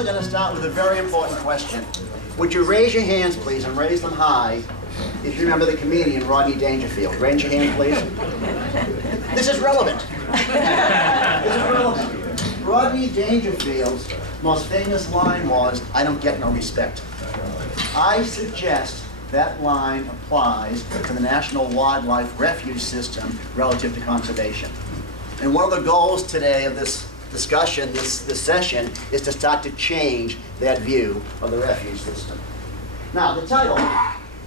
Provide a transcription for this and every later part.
also going to start with a very important question. Would you raise your hands, please, and raise them high if you remember the comedian Rodney Dangerfield? Raise your hand, please. This is relevant. This is relevant. Rodney Dangerfield's most famous line was, "I don't get no respect." I suggest that line applies to the National Wildlife Refuge System relative to conservation. And one of the goals today of this discussion, this session, is to start to change that view of the refuge system. Now, the title,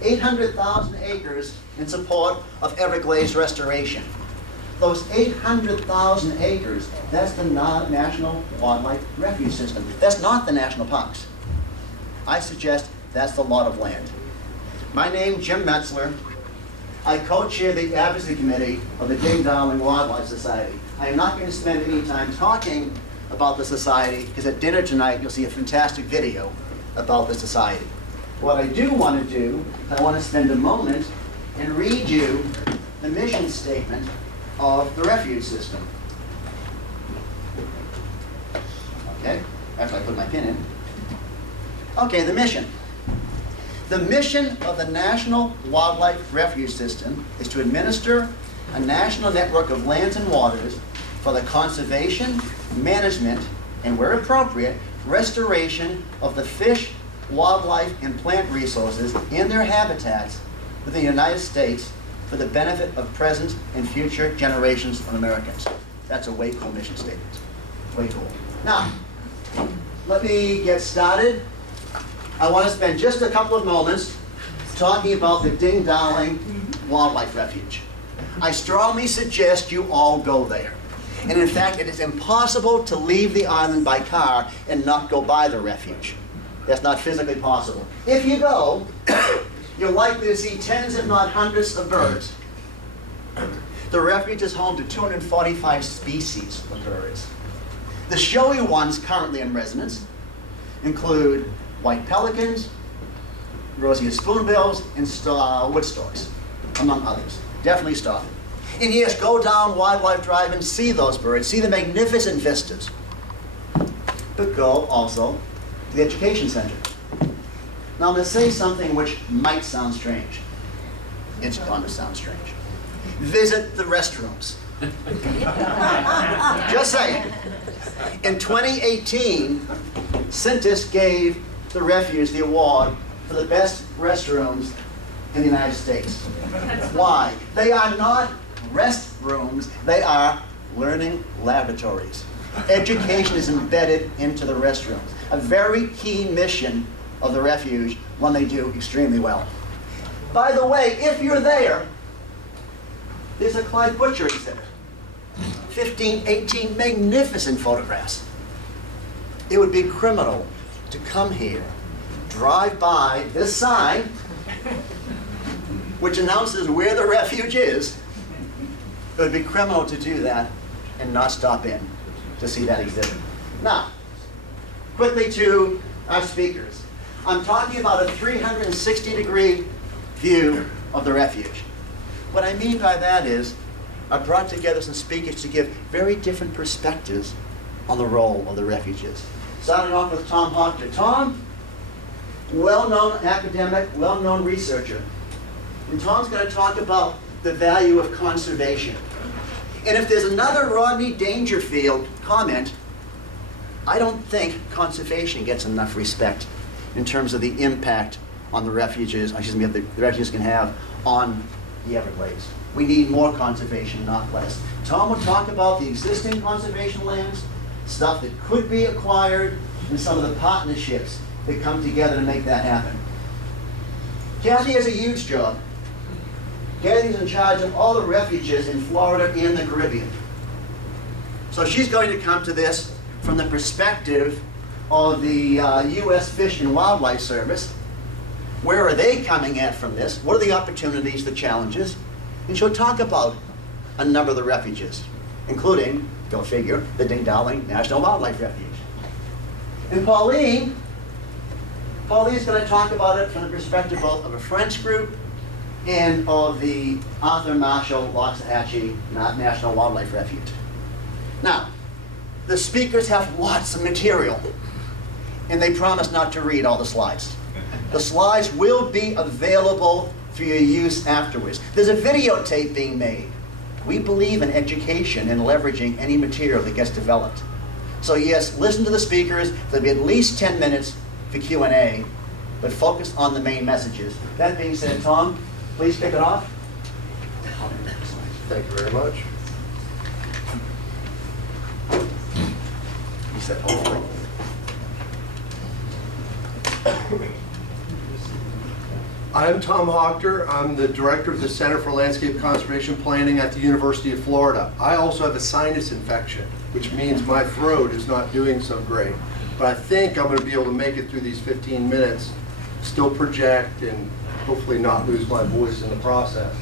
800,000 acres in support of Everglades restoration. Those 800,000 acres, that's the National Wildlife Refuge System. That's not the national parks. I suggest that's the lot of land. My name's Jim Metzler. I co-chair the Advocacy Committee of the Ding Darling Wildlife Society. I am not going to spend any time talking about the society, because at dinner tonight you'll see a fantastic video about the society. What I do want to do, I want to spend a moment and read you the mission statement of the refuge system. Okay, after I put my pin in. Okay, the mission. The mission of the National Wildlife Refuge System is to administer a national network of lands and waters for the conservation, management, and where appropriate, restoration of the fish, wildlife, and plant resources in their habitats within the United States for the benefit of present and future generations of Americans. That's a way cool mission statement. Way cool. Now, let me get started. I want to spend just a couple of moments talking about the Ding Darling Wildlife Refuge. I strongly suggest you all go there. And in fact, it is impossible to leave the island by car and not go by the refuge. That's not physically possible. If you go, you're likely to see tens, if not hundreds, of birds. The refuge is home to 245 species of birds. The showy ones currently in residence include white pelicans, roseate spoonbills, and wood storks, among others. Definitely stop. And yes, go down Wildlife Drive and see those birds, see the magnificent vistas. But go also to the Education Center. Now I'm going to say something which might sound strange. It's going to sound strange. Visit the restrooms. Just saying. In 2018, Cintas gave the refuge the award for the best restrooms in the United States. Why? They are not restrooms, they are learning laboratories. Education is embedded into the restrooms. A very key mission of the refuge, one they do extremely well. By the way, if you're there, there's a Clyde Butcher exhibit. 15, 18 magnificent photographs. It would be criminal to come here, drive by this sign, which announces where the refuge is. It would be criminal to do that and not stop in to see that exhibit. Now, quickly to our speakers. I'm talking about a 360-degree view of the refuge. What I mean by that is, I brought together some speakers to give very different perspectives on the role of the refuges. Starting off with Tom Hoctor. Tom, well-known academic, well-known researcher. And Tom's going to talk about the value of conservation. And if there's another Rodney Dangerfield comment, I don't think conservation gets enough respect in terms of the impact on the refuges, the refuges can have on the Everglades. We need more conservation, not less. Tom will talk about the existing conservation lands, stuff that could be acquired, and some of the partnerships that come together to make that happen. Kathy has a huge job. Kathy's in charge of all the refuges in Florida and the Caribbean. So she's going to come to this from the perspective of the U.S. Fish and Wildlife Service. Where are they coming at from this? What are the opportunities, the challenges? And she'll talk about a number of the refuges, including, go figure, the Ding Darling National Wildlife Refuge. And Pauline's going to talk about it from the perspective both of a French group and of the Arthur Marshall Loxahatchee National Wildlife Refuge. Now, the speakers have lots of material. and they promise not to read all the slides. The slides will be available for your use afterwards. There's a videotape being made. We believe in education and leveraging any material that gets developed. So yes, listen to the speakers. There'll be at least 10 minutes for Q&A, but focus on the main messages. That being said, Tom, please kick it off. Thank you very much. He said, hopefully. I'm Tom Hoctor. I'm the director of the Center for Landscape Conservation Planning at the University of Florida. I also have a sinus infection, which means my throat is not doing so great. But I think I'm going to be able to make it through these 15 minutes, still project, and hopefully not lose my voice in the process.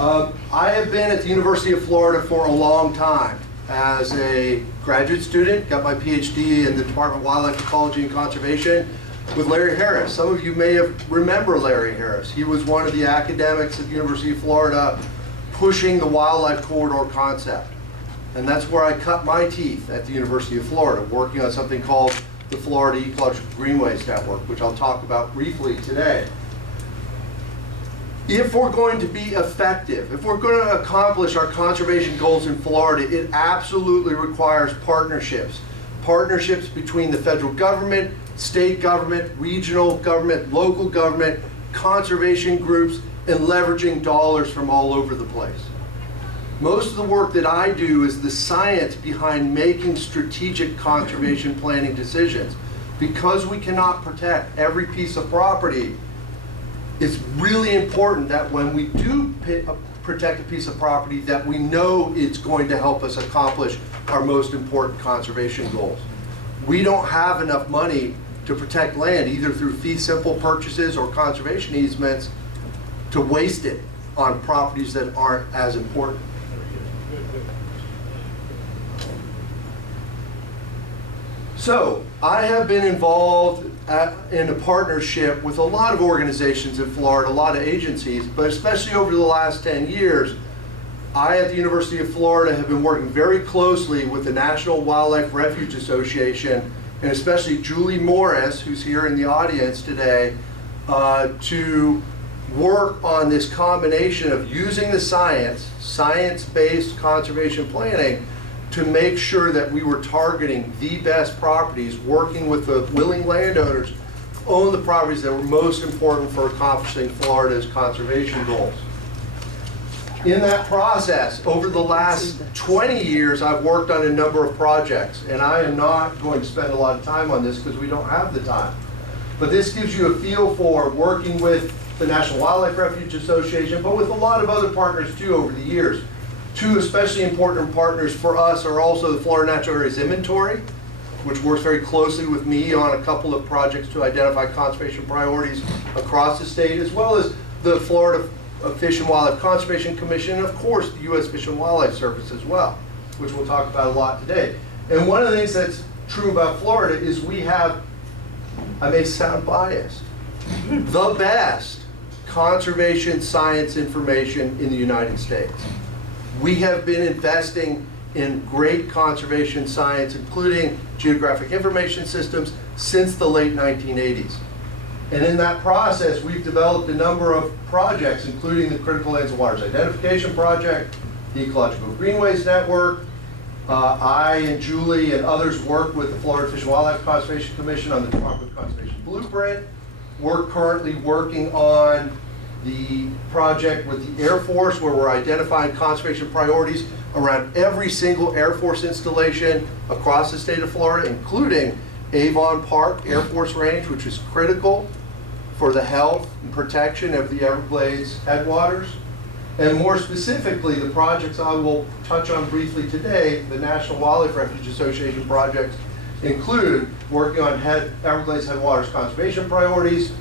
I have been at the University of Florida for a long time. As a graduate student, got my PhD in the Department of Wildlife Ecology and Conservation with Larry Harris. Some of you may remember Larry Harris. He was one of the academics at the University of Florida pushing the wildlife corridor concept. And that's where I cut my teeth at the University of Florida, working on something called the Florida Ecological Greenways Network, which I'll talk about briefly today. If we're going to be effective, if we're going to accomplish our conservation goals in Florida, it absolutely requires partnerships. Partnerships between the federal government, state government, regional government, local government, conservation groups, and leveraging dollars from all over the place. Most of the work that I do is the science behind making strategic conservation planning decisions. Because we cannot protect every piece of property, it's really important that when we do protect a piece of property that we know it's going to help us accomplish our most important conservation goals. We don't have enough money to protect land, either through fee simple purchases or conservation easements, to waste it on properties that aren't as important. So, I have been involved in a partnership with a lot of organizations in Florida, a lot of agencies, but especially over the last 10 years, I at the University of Florida have been working very closely with the National Wildlife Refuge Association, and especially Julie Morris, who's here in the audience today, to work on this combination of using the science-based conservation planning to make sure that we were targeting the best properties, working with the willing landowners to own the properties that were most important for accomplishing Florida's conservation goals. In that process, over the last 20 years, I've worked on a number of projects, and I am not going to spend a lot of time on this because we don't have the time. But this gives you a feel for working with the National Wildlife Refuge Association, but with a lot of other partners too over the years. Two especially important partners for us are also the Florida Natural Areas Inventory, which works very closely with me on a couple of projects to identify conservation priorities across the state, as well as the Florida Fish and Wildlife Conservation Commission, and of course the U.S. Fish and Wildlife Service as well, which we'll talk about a lot today. And one of the things that's true about Florida is we have, I may sound biased, the best conservation science information in the United States. We have been investing in great conservation science, including geographic information systems, since the late 1980s. And in that process, we've developed a number of projects, including the Critical Lands and Waters Identification Project, the Ecological Greenways Network. I and Julie and others work with the Florida Fish and Wildlife Conservation Commission on the Department of Conservation Blueprint. We're currently working on the project with the Air Force, where we're identifying conservation priorities around every single Air Force installation across the state of Florida, including Avon Park Air Force Range, which is critical for the health and protection of the Everglades headwaters. And more specifically, the projects I will touch on briefly today, the National Wildlife Refuge Association projects, include working on Everglades headwaters conservation priorities,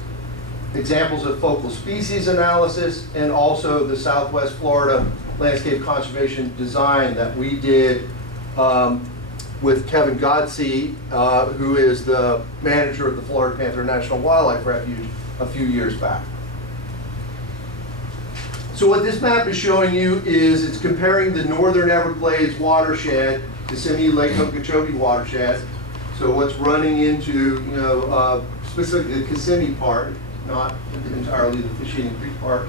examples of focal species analysis, and also the Southwest Florida landscape conservation design that we did with Kevin Godsey, who is the manager of the Florida Panther National Wildlife Refuge, a few years back. So what this map is showing you is it's comparing the northern Everglades watershed, the Kissimmee Lake Okeechobee watershed, So what's running into, specifically the Kissimmee part, not entirely the Fishing Creek part,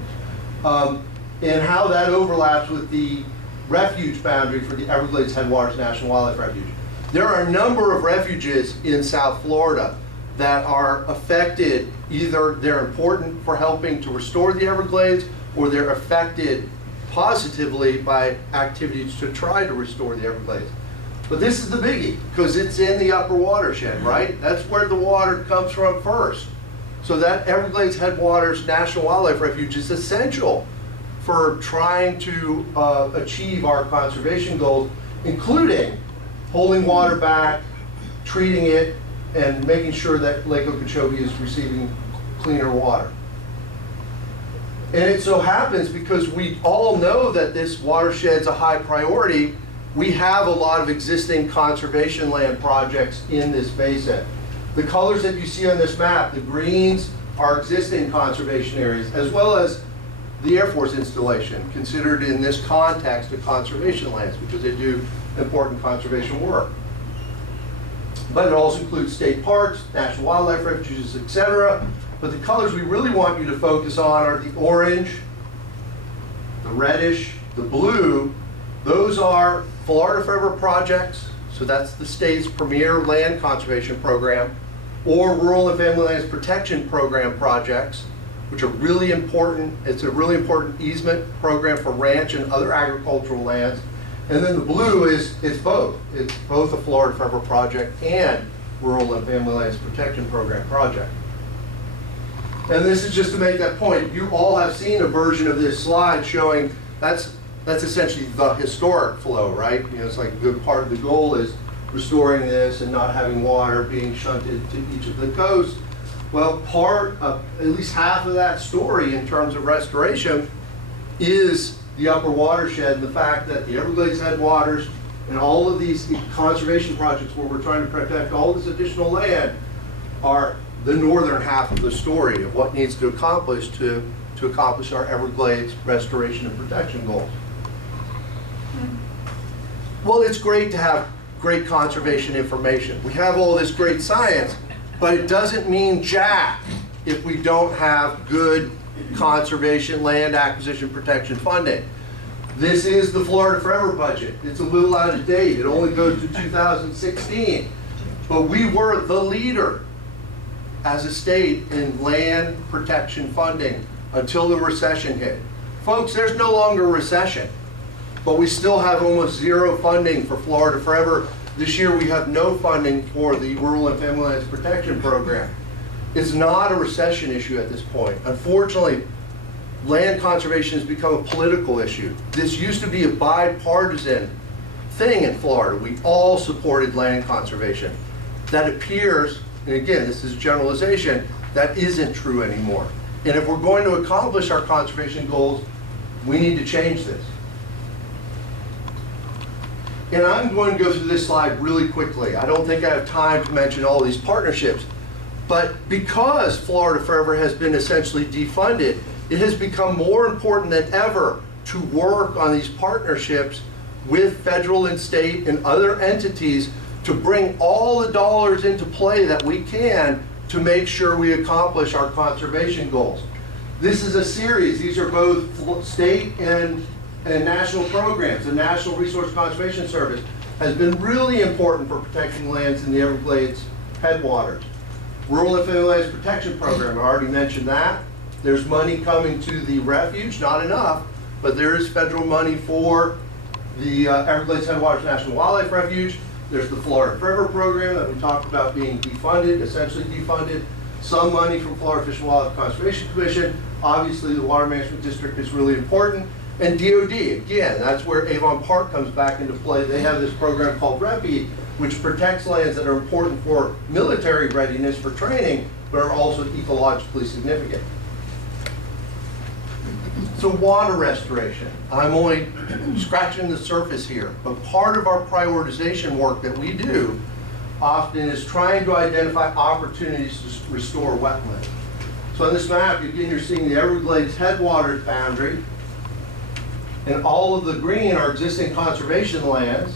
and how that overlaps with the refuge boundary for the Everglades Headwaters National Wildlife Refuge. There are a number of refuges in South Florida that are affected, either they're important for helping to restore the Everglades, or they're affected positively by activities to try to restore the Everglades. But this is the biggie, because it's in the upper watershed, right? That's where the water comes from first. So that Everglades Headwaters National Wildlife Refuge is essential for trying to achieve our conservation goals, including holding water back, treating it, and making sure that Lake Okeechobee is receiving cleaner water. And it so happens, because we all know that this watershed's a high priority, we have a lot of existing conservation land projects in this basin. The colors that you see on this map, the greens are existing conservation areas, as well as the Air Force installation, considered in this context of conservation lands, because they do important conservation work. But it also includes state parks, national wildlife refuges, etc. But the colors we really want you to focus on are the orange, the reddish, the blue. Those are Florida Forever projects, so that's the state's premier land conservation program, or Rural and Family Lands Protection Program projects, which are really important. It's a really important easement program for ranch and other agricultural lands. And then the blue it's both. It's both a Florida Forever project and Rural and Family Lands Protection Program project. And this is just to make that point. You all have seen a version of this slide showing that's essentially the historic flow, right? It's like a good part of the goal is restoring this and not having water being shunted to each of the coasts. Well, part of, at least half of that story in terms of restoration is the upper watershed, and the fact that the Everglades Headwaters and all of these conservation projects where we're trying to protect all this additional land are the northern half of the story of what needs to accomplish to accomplish our Everglades restoration and protection goals. Well, it's great to have great conservation information. We have all this great science, but it doesn't mean jack if we don't have good conservation, land acquisition, protection funding. This is the Florida Forever budget. It's a little out of date. It only goes to 2016. But we were the leader as a state in land protection funding until the recession hit. Folks, there's no longer a recession, but we still have almost zero funding for Florida Forever. This year we have no funding for the Rural and Family Lands Protection Program. It's not a recession issue at this point. Unfortunately, land conservation has become a political issue. This used to be a bipartisan thing in Florida. We all supported land conservation. That appears, and again, this is generalization, that isn't true anymore. And if we're going to accomplish our conservation goals, we need to change this. And I'm going to go through this slide really quickly. I don't think I have time to mention all these partnerships, but because Florida Forever has been essentially defunded, it has become more important than ever to work on these partnerships with federal and state and other entities to bring all the dollars into play that we can to make sure we accomplish our conservation goals. This is a series. These are both state and national programs. The National Resource Conservation Service has been really important for protecting lands in the Everglades Headwaters. Rural and Family Lands Protection Program, I already mentioned that. There's money coming to the Refuge, not enough, but there is federal money for the Everglades Headwaters National Wildlife Refuge. There's the Florida Forever program that we talked about being defunded, essentially defunded. Some money from Florida Fish and Wildlife Conservation Commission. Obviously, the Water Management District is really important. And DOD, again, that's where Avon Park comes back into play. They have this program called Refuge, which protects lands that are important for military readiness for training, but are also ecologically significant. So water restoration. I'm only scratching the surface here, but part of our prioritization work that we do often is trying to identify opportunities to restore wetlands. So on this map, again, you're seeing the Everglades Headwaters boundary, and all of the green are existing conservation lands.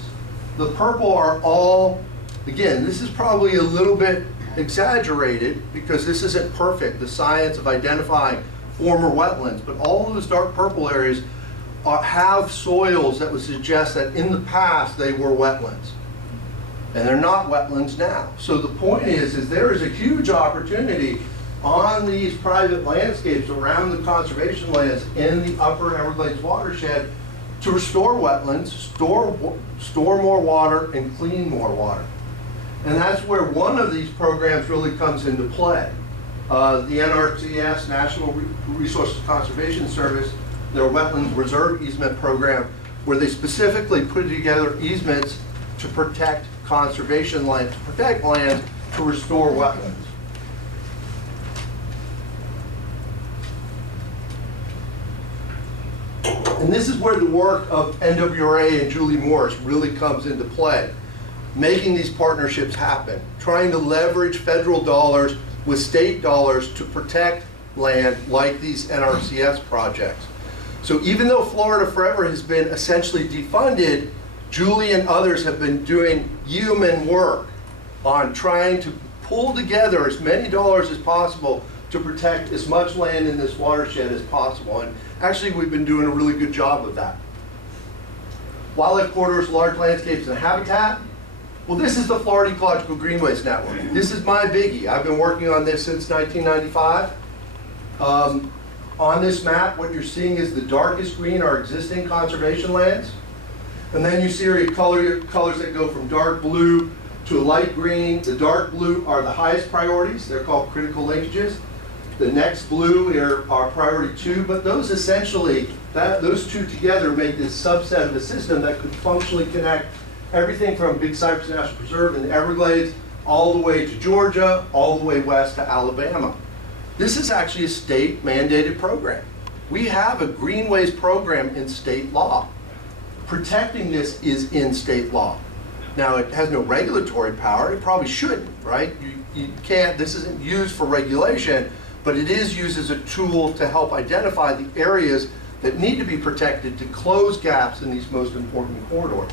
The purple are all Again, this is probably a little bit exaggerated because this isn't perfect, the science of identifying former wetlands, but all of those dark purple areas have soils that would suggest that in the past they were wetlands. And they're not wetlands now. So the point is there is a huge opportunity on these private landscapes around the conservation lands in the upper Everglades watershed to restore wetlands, store more water, and clean more water. And that's where one of these programs really comes into play. The NRCS, National Resources Conservation Service, their Wetlands Reserve Easement Program, where they specifically put together easements to protect conservation land, to protect land, to restore wetlands. And this is where the work of NWRA and Julie Morris really comes into play. Making these partnerships happen, trying to leverage federal dollars with state dollars to protect land like these NRCS projects. So even though Florida Forever has been essentially defunded, Julie and others have been doing yeoman work on trying to pull together as many dollars as possible to protect as much land in this watershed as possible. And actually, we've been doing a really good job of that. Wildlife corridors, large landscapes, and habitat. Well, this is the Florida Ecological Greenways Network. This is my biggie. I've been working on this since 1995. On this map, what you're seeing is the darkest green are existing conservation lands. And then you see colors that go from dark blue to a light green. The dark blue are the highest priorities. They're called critical linkages. The next blue are priority 2, but those essentially, those two together make this subset of a system that could functionally connect everything from Big Cypress National Preserve in the Everglades all the way to Georgia, all the way west to Alabama. This is actually a state mandated program. We have a Greenways program in state law. Protecting this is in state law. Now, it has no regulatory power. It probably shouldn't, right? You can't, this isn't used for regulation, but it is used as a tool to help identify the areas that need to be protected to close gaps in these most important corridors.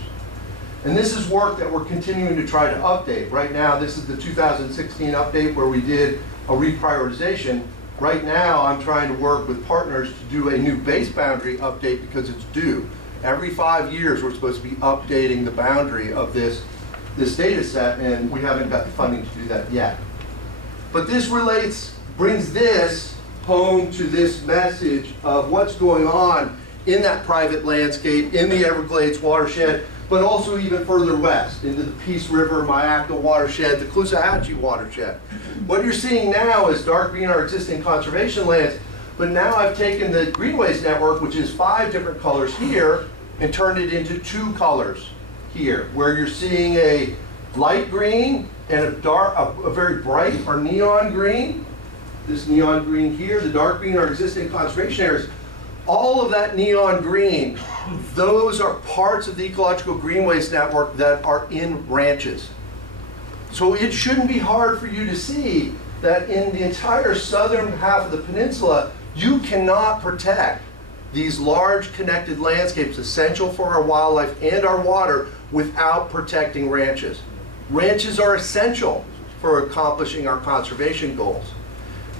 And this is work that we're continuing to try to update. Right now, this is the 2016 update where we did a reprioritization. Right now, I'm trying to work with partners to do a new base boundary update because it's due. Every 5 years, we're supposed to be updating the boundary of this data set, and we haven't got the funding to do that yet. But this brings this home to this message of what's going on in that private landscape, in the Everglades watershed, but also even further west into the Peace River, Myakka watershed, the Loxahatchee watershed. What you're seeing now is dark green are existing conservation lands, but now I've taken the Greenways network, which is 5 different colors here, and turned it into 2 colors here, where you're seeing a light green and a very bright or neon green. This neon green here, the dark green are existing conservation areas. All of that neon green, those are parts of the Ecological Greenways network that are in ranches. So it shouldn't be hard for you to see that in the entire southern half of the peninsula, you cannot protect these large connected landscapes essential for our wildlife and our water without protecting ranches. Ranches are essential for accomplishing our conservation goals.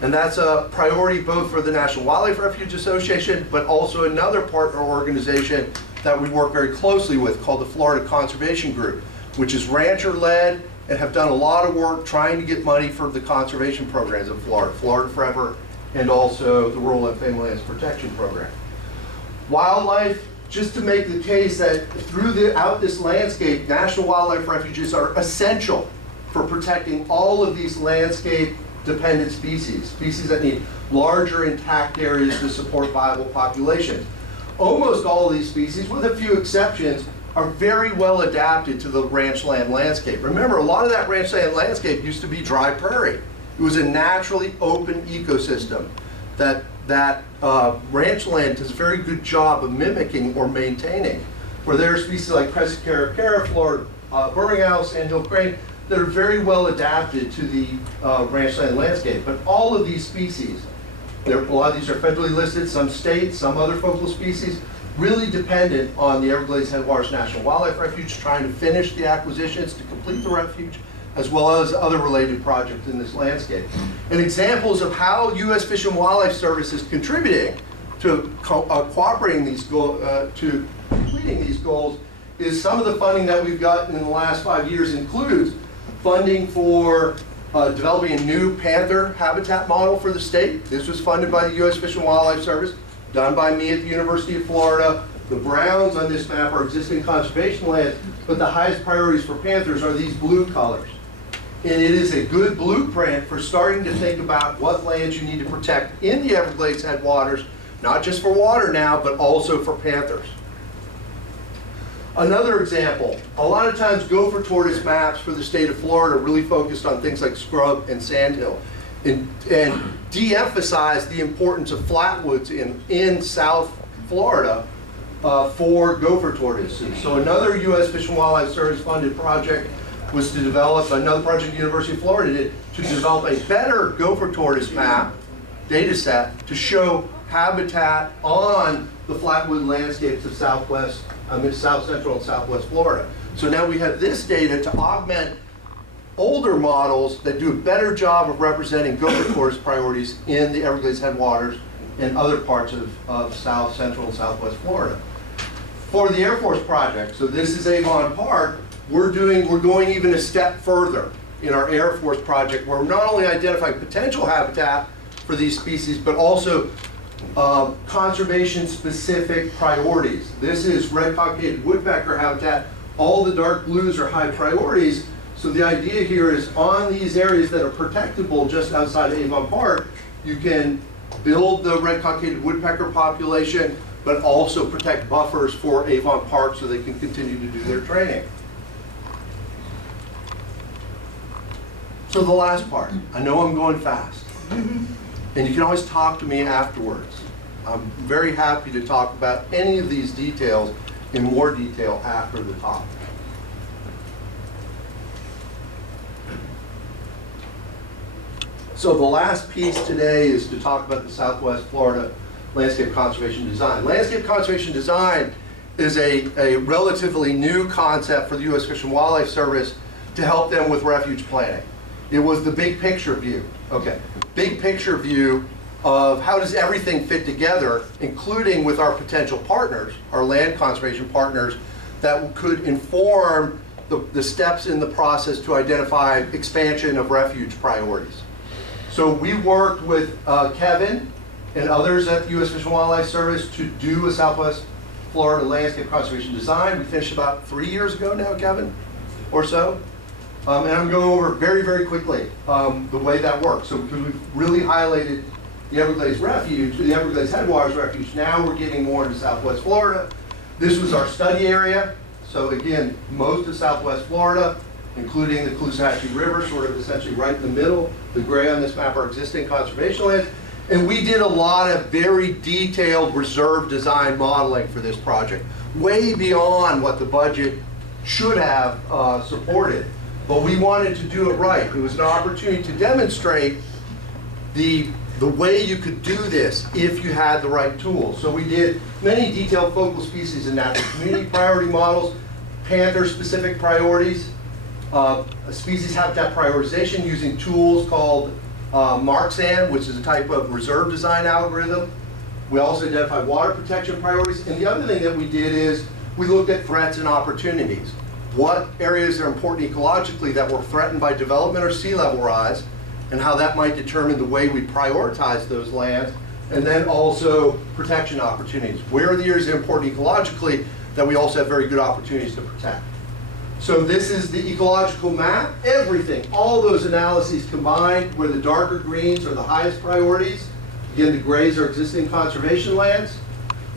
And that's a priority both for the National Wildlife Refuge Association, but also another partner organization that we work very closely with called the Florida Conservation Group, which is rancher-led and have done a lot of work trying to get money for the conservation programs of Florida, Florida Forever, and also the Rural and Family Lands Protection Program. Wildlife, just to make the case that throughout this landscape, National Wildlife Refuges are essential for protecting all of these landscape dependent species that need larger intact areas to support viable populations. Almost all of these species, with a few exceptions, are very well adapted to the ranchland landscape. Remember, a lot of that ranchland landscape used to be dry prairie. It was a naturally open ecosystem that ranchland does a very good job of mimicking or maintaining, where there are species like Crescent caracara, Florida burringowl, sandhill crane, that are very well adapted to the ranchland landscape. But all of these species, a lot of these are federally listed, some state, some other focal species, really dependent on the Everglades Headwaters National Wildlife Refuge trying to finish the acquisitions to complete the refuge, as well as other related projects in this landscape. And examples of how U.S. Fish and Wildlife Service is contributing to cooperating these goals, to completing these goals, is some of the funding that we've gotten in the last 5 years includes funding for developing a new panther habitat model for the state. This was funded by the U.S. Fish and Wildlife Service, done by me at the University of Florida. The browns on this map are existing conservation lands, but the highest priorities for panthers are these blue colors. And it is a good blueprint for starting to think about what lands you need to protect in the Everglades headwaters, not just for water now, but also for panthers. Another example, a lot of times gopher tortoise maps for the state of Florida are really focused on things like scrub and sandhill, and de-emphasize the importance of flatwoods in South Florida for gopher tortoises. So another U.S. Fish and Wildlife Service funded project was to develop, another project the University of Florida did, to develop a better gopher tortoise map data set to show habitat on the flatwood landscapes of South Central and Southwest Florida. So now we have this data to augment older models that do a better job of representing gopher tortoise priorities in the Everglades headwaters and other parts of South Central and Southwest Florida. For the Air Force project, so this is Avon Park, we're going even a step further in our Air Force project. We're not only identifying potential habitat for these species, but also conservation-specific priorities. This is red-cockaded woodpecker habitat. All the dark blues are high priorities. So the idea here is on these areas that are protectable just outside of Avon Park, you can build the red-cockaded woodpecker population, but also protect buffers for Avon Park so they can continue to do their training. So the last part, I know I'm going fast, and you can always talk to me afterwards. I'm very happy to talk about any of these details in more detail after the talk. So the last piece today is to talk about the Southwest Florida landscape conservation design. Landscape conservation design is a relatively new concept for the U.S. Fish and Wildlife Service to help them with refuge planning. It was the big picture view. Okay, big picture view of how does everything fit together, including with our potential partners, our land conservation partners, that could inform the steps in the process to identify expansion of refuge priorities. So we worked with Kevin and others at the U.S. Fish and Wildlife Service to do a Southwest Florida landscape conservation design. We finished about 3 years ago now, Kevin, or so. And I'm going over very, very quickly the way that works. So because we've really highlighted the Everglades Refuge, the Everglades Headwaters Refuge, now we're getting more into Southwest Florida. This was our study area. So again, most of Southwest Florida, including the Loxahatchee River, sort of essentially right in the middle. The gray on this map are existing conservation lands. And we did a lot of very detailed reserve design modeling for this project, way beyond what the budget should have supported. But we wanted to do it right. It was an opportunity to demonstrate the way you could do this if you had the right tools. So we did many detailed focal species and natural community priority models, panther-specific priorities, species habitat prioritization using tools called MarkSAN, which is a type of reserve design algorithm. We also identified water protection priorities. And the other thing that we did is we looked at threats and opportunities. What areas are important ecologically that were threatened by development or sea level rise, and how that might determine the way we prioritize those lands, and then also protection opportunities. Where are the areas that are important ecologically that we also have very good opportunities to protect? So this is the ecological map, everything, all those analyses combined, where the darker greens are the highest priorities. Again, the grays are existing conservation lands.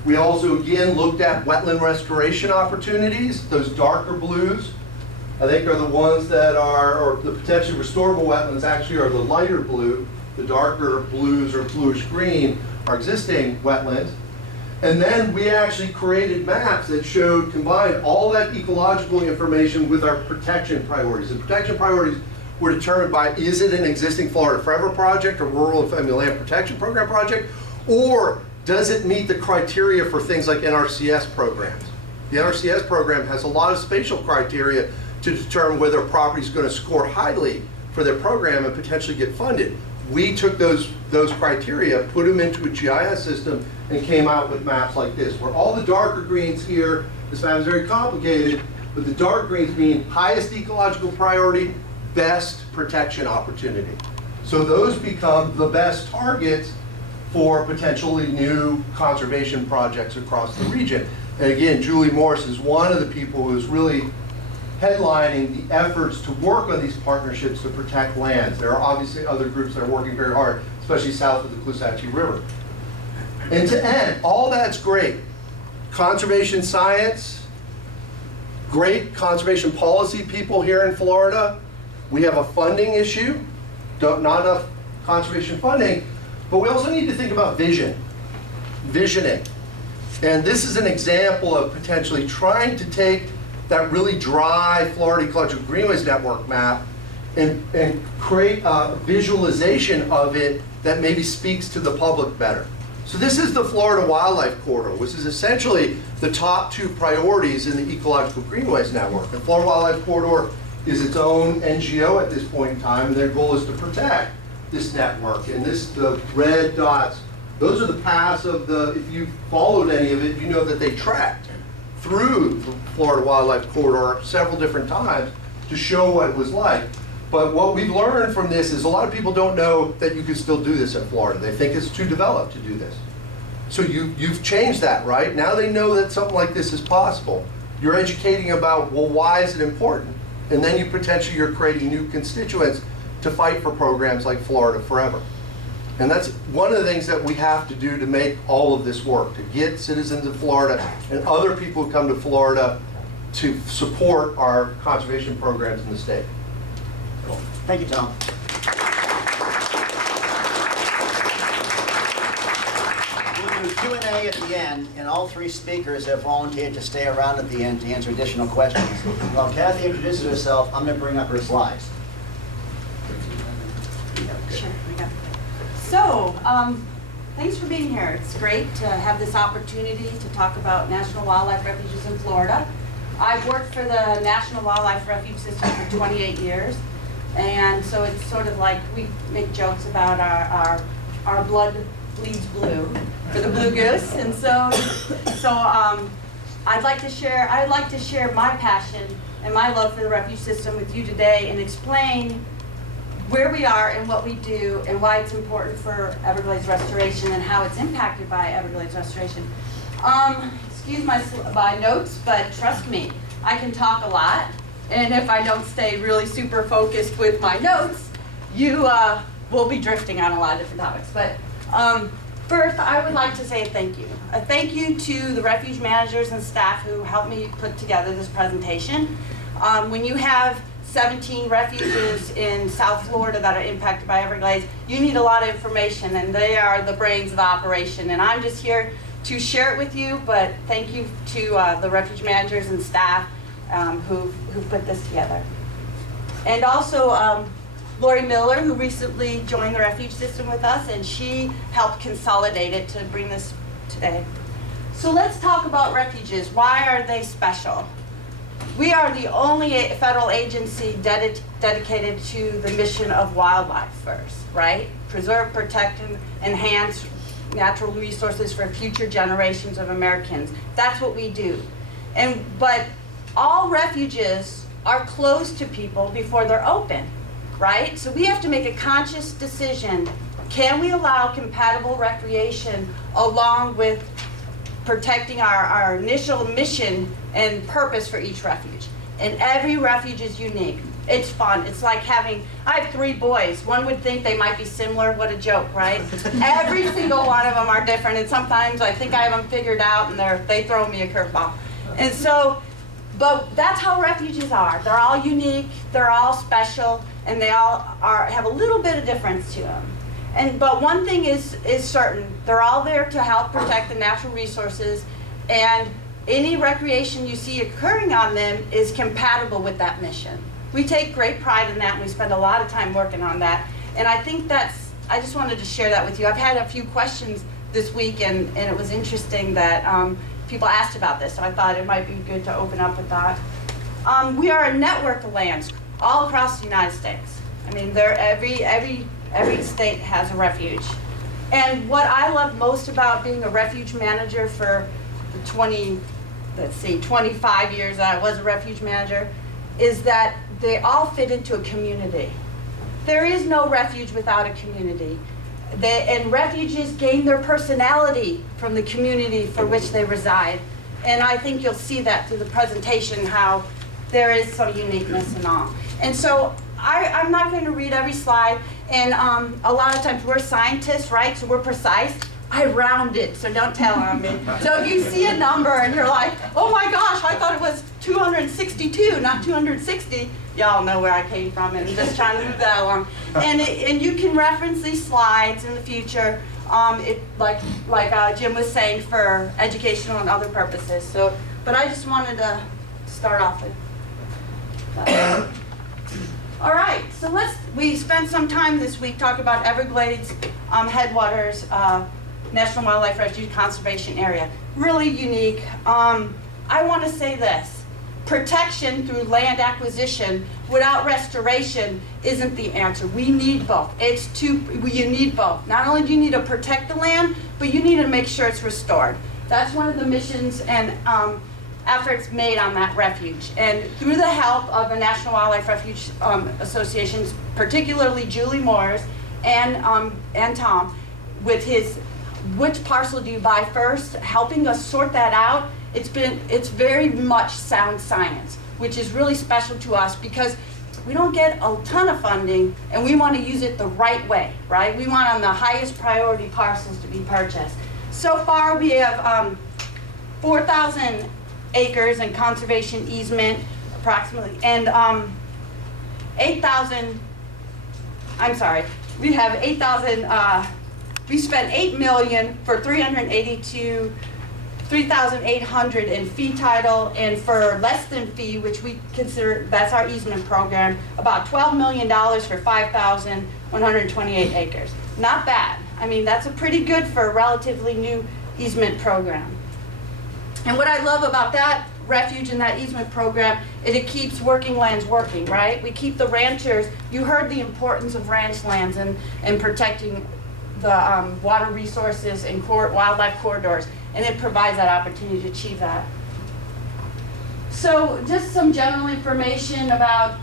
We also, again, looked at wetland restoration opportunities. Those darker blues, I think, are the ones that are, or the potentially restorable wetlands actually are the lighter blue. The darker blues or bluish green are existing wetlands. And then we actually created maps that showed, combined all that ecological information with our protection priorities. And protection priorities were determined by, is it an existing Florida Forever project or Rural and Family Land Protection Program project? Or does it meet the criteria for things like NRCS programs? The NRCS program has a lot of spatial criteria to determine whether a property is going to score highly for their program and potentially get funded. We took those criteria, put them into a GIS system, and came out with maps like this, where all the darker greens here, this map is very complicated, but the dark greens mean highest ecological priority, best protection opportunity. So those become the best targets for potentially new conservation projects across the region. And again, Julie Morris is one of the people who's really headlining the efforts to work on these partnerships to protect lands. There are obviously other groups that are working very hard, especially south of the Loxahatchee River. And to end, all that's great. Conservation science, great conservation policy people here in Florida. We have a funding issue, not enough conservation funding, but we also need to think about visioning. And this is an example of potentially trying to take that really dry Florida Ecological Greenways Network map and create a visualization of it that maybe speaks to the public better. So this is the Florida Wildlife Corridor, which is essentially the top two priorities in the Ecological Greenways Network. The Florida Wildlife Corridor is its own NGO at this point in time, and their goal is to protect this network. And the red dots, those are the paths of if you followed any of it, you know that they tracked through the Florida Wildlife Corridor several different times to show what it was like. But what we've learned from this is a lot of people don't know that you can still do this in Florida. They think it's too developed to do this. So you've changed that, right? Now they know that something like this is possible. You're educating about, well, why is it important? And then you're creating new constituents to fight for programs like Florida Forever. And that's one of the things that we have to do to make all of this work, to get citizens of Florida and other people who come to Florida to support our conservation programs in the state. Cool. Thank you, Tom. We'll do Q&A at the end, and all three speakers have volunteered to stay around at the end to answer additional questions. While Kathy introduces herself, I'm going to bring up her slides. Sure, we got it. So, thanks for being here. It's great to have this opportunity to talk about National Wildlife Refuges in Florida. I've worked for the National Wildlife Refuge System for 28 years, and so it's sort of like we make jokes about our blood bleeds blue for the blue goose, and so I'd like to share my passion and my love for the refuge system with you today and explain where we are and what we do and why it's important for Everglades restoration and how it's impacted by Everglades restoration. Excuse my notes, but trust me, I can talk a lot, and if I don't stay really super focused with my notes, you will be drifting on a lot of different topics. But first, I would like to say thank you. A thank you to the refuge managers and staff who helped me put together this presentation. When you have 17 refuges in South Florida that are impacted by Everglades, you need a lot of information, and they are the brains of the operation. And I'm just here to share it with you, but thank you to the refuge managers and staff who put this together. And also Lori Miller, who recently joined the refuge system with us, and she helped consolidate it to bring this today. So let's talk about refuges. Why are they special? We are the only federal agency dedicated to the mission of wildlife first, right? Preserve, protect, and enhance natural resources for future generations of Americans. That's what we do. But all refuges are closed to people before they're open, right? So we have to make a conscious decision. Can we allow compatible recreation along with protecting our initial mission and purpose for each refuge? And every refuge is unique. It's fun. It's like I have 3 boys. One would think they might be similar. What a joke, right? Every single one of them are different, and sometimes I think I have them figured out and they throw me a curveball. And so, but that's how refuges are. They're all unique, they're all special, and they all have a little bit of difference to them. But one thing is certain, they're all there to help protect the natural resources, and any recreation you see occurring on them is compatible with that mission. We take great pride in that, and we spend a lot of time working on that. And I think I just wanted to share that with you. I've had a few questions this week, and it was interesting that people asked about this, so I thought it might be good to open up with that. We are a network of lands all across the United States. I mean, every state has a refuge. And what I love most about being a refuge manager for the 25 years that I was a refuge manager, is that they all fit into a community. There is no refuge without a community. And refuges gain their personality from the community for which they reside. And I think you'll see that through the presentation, how there is some uniqueness and all. And so I'm not going to read every slide. And a lot of times we're scientists, right? So we're precise. I round it, so don't tell on me. So if you see a number and you're like, oh my gosh, I thought it was 262, not 260. Y'all know where I came from, and I'm just trying to move that along. And you can reference these slides in the future, like Jim was saying, for educational and other purposes. So, but I just wanted to start off with that. All right, so we spent some time this week talking about Everglades Headwaters National Wildlife Refuge Conservation Area. Really unique. I want to say this. Protection through land acquisition without restoration isn't the answer. We need both. You need both. Not only do you need to protect the land, but you need to make sure it's restored. That's one of the missions and efforts made on that refuge. And through the help of the National Wildlife Refuge Associations, particularly Julie Moores and Tom, with his which parcel do you buy first, helping us sort that out. It's very much sound science, which is really special to us because we don't get a ton of funding and we want to use it the right way, right? We want on the highest priority parcels to be purchased. So far we have 4,000 acres in conservation easement approximately, and we have 8,000, we spent $8 million for 3,800 in fee title, and for less than fee, which we consider, that's our easement program, about $12 million for 5,128 acres. Not bad. I mean, that's a pretty good for a relatively new easement program. And what I love about that refuge and that easement program is it keeps working lands working, right? We keep the ranchers, you heard the importance of ranch lands and protecting the water resources and wildlife corridors, and it provides that opportunity to achieve So just some general information about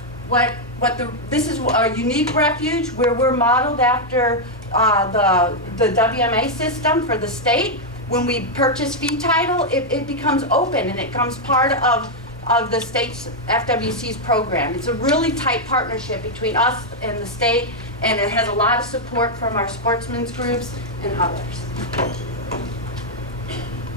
this is a unique refuge where we're modeled after the WMA system for the state. When we purchase fee title, it becomes open and it becomes part of the state's FWC's program. It's a really tight partnership between us and the state, and it has a lot of support from our sportsmen's groups and others.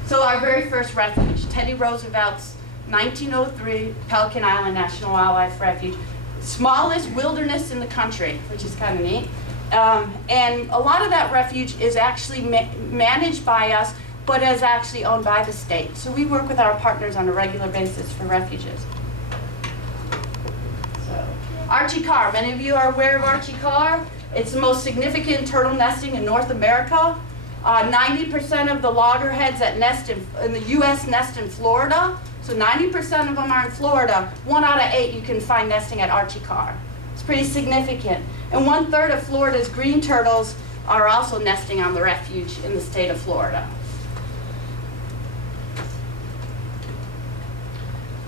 So our very first refuge, Teddy Roosevelt's 1903 Pelican Island National Wildlife Refuge. Smallest wilderness in the country, which is kind of neat. And a lot of that refuge is actually managed by us, but is actually owned by the state. So we work with our partners on a regular basis for refuges. So, Archie Carr, many of you are aware of Archie Carr. It's the most significant turtle nesting in North America. 90% of the loggerheads that nest in the U.S. nest in Florida. So 90% of them are in Florida. 1 out of 8 you can find nesting at Archie Carr. It's pretty significant. And 1/3 of Florida's green turtles are also nesting on the refuge in the state of Florida.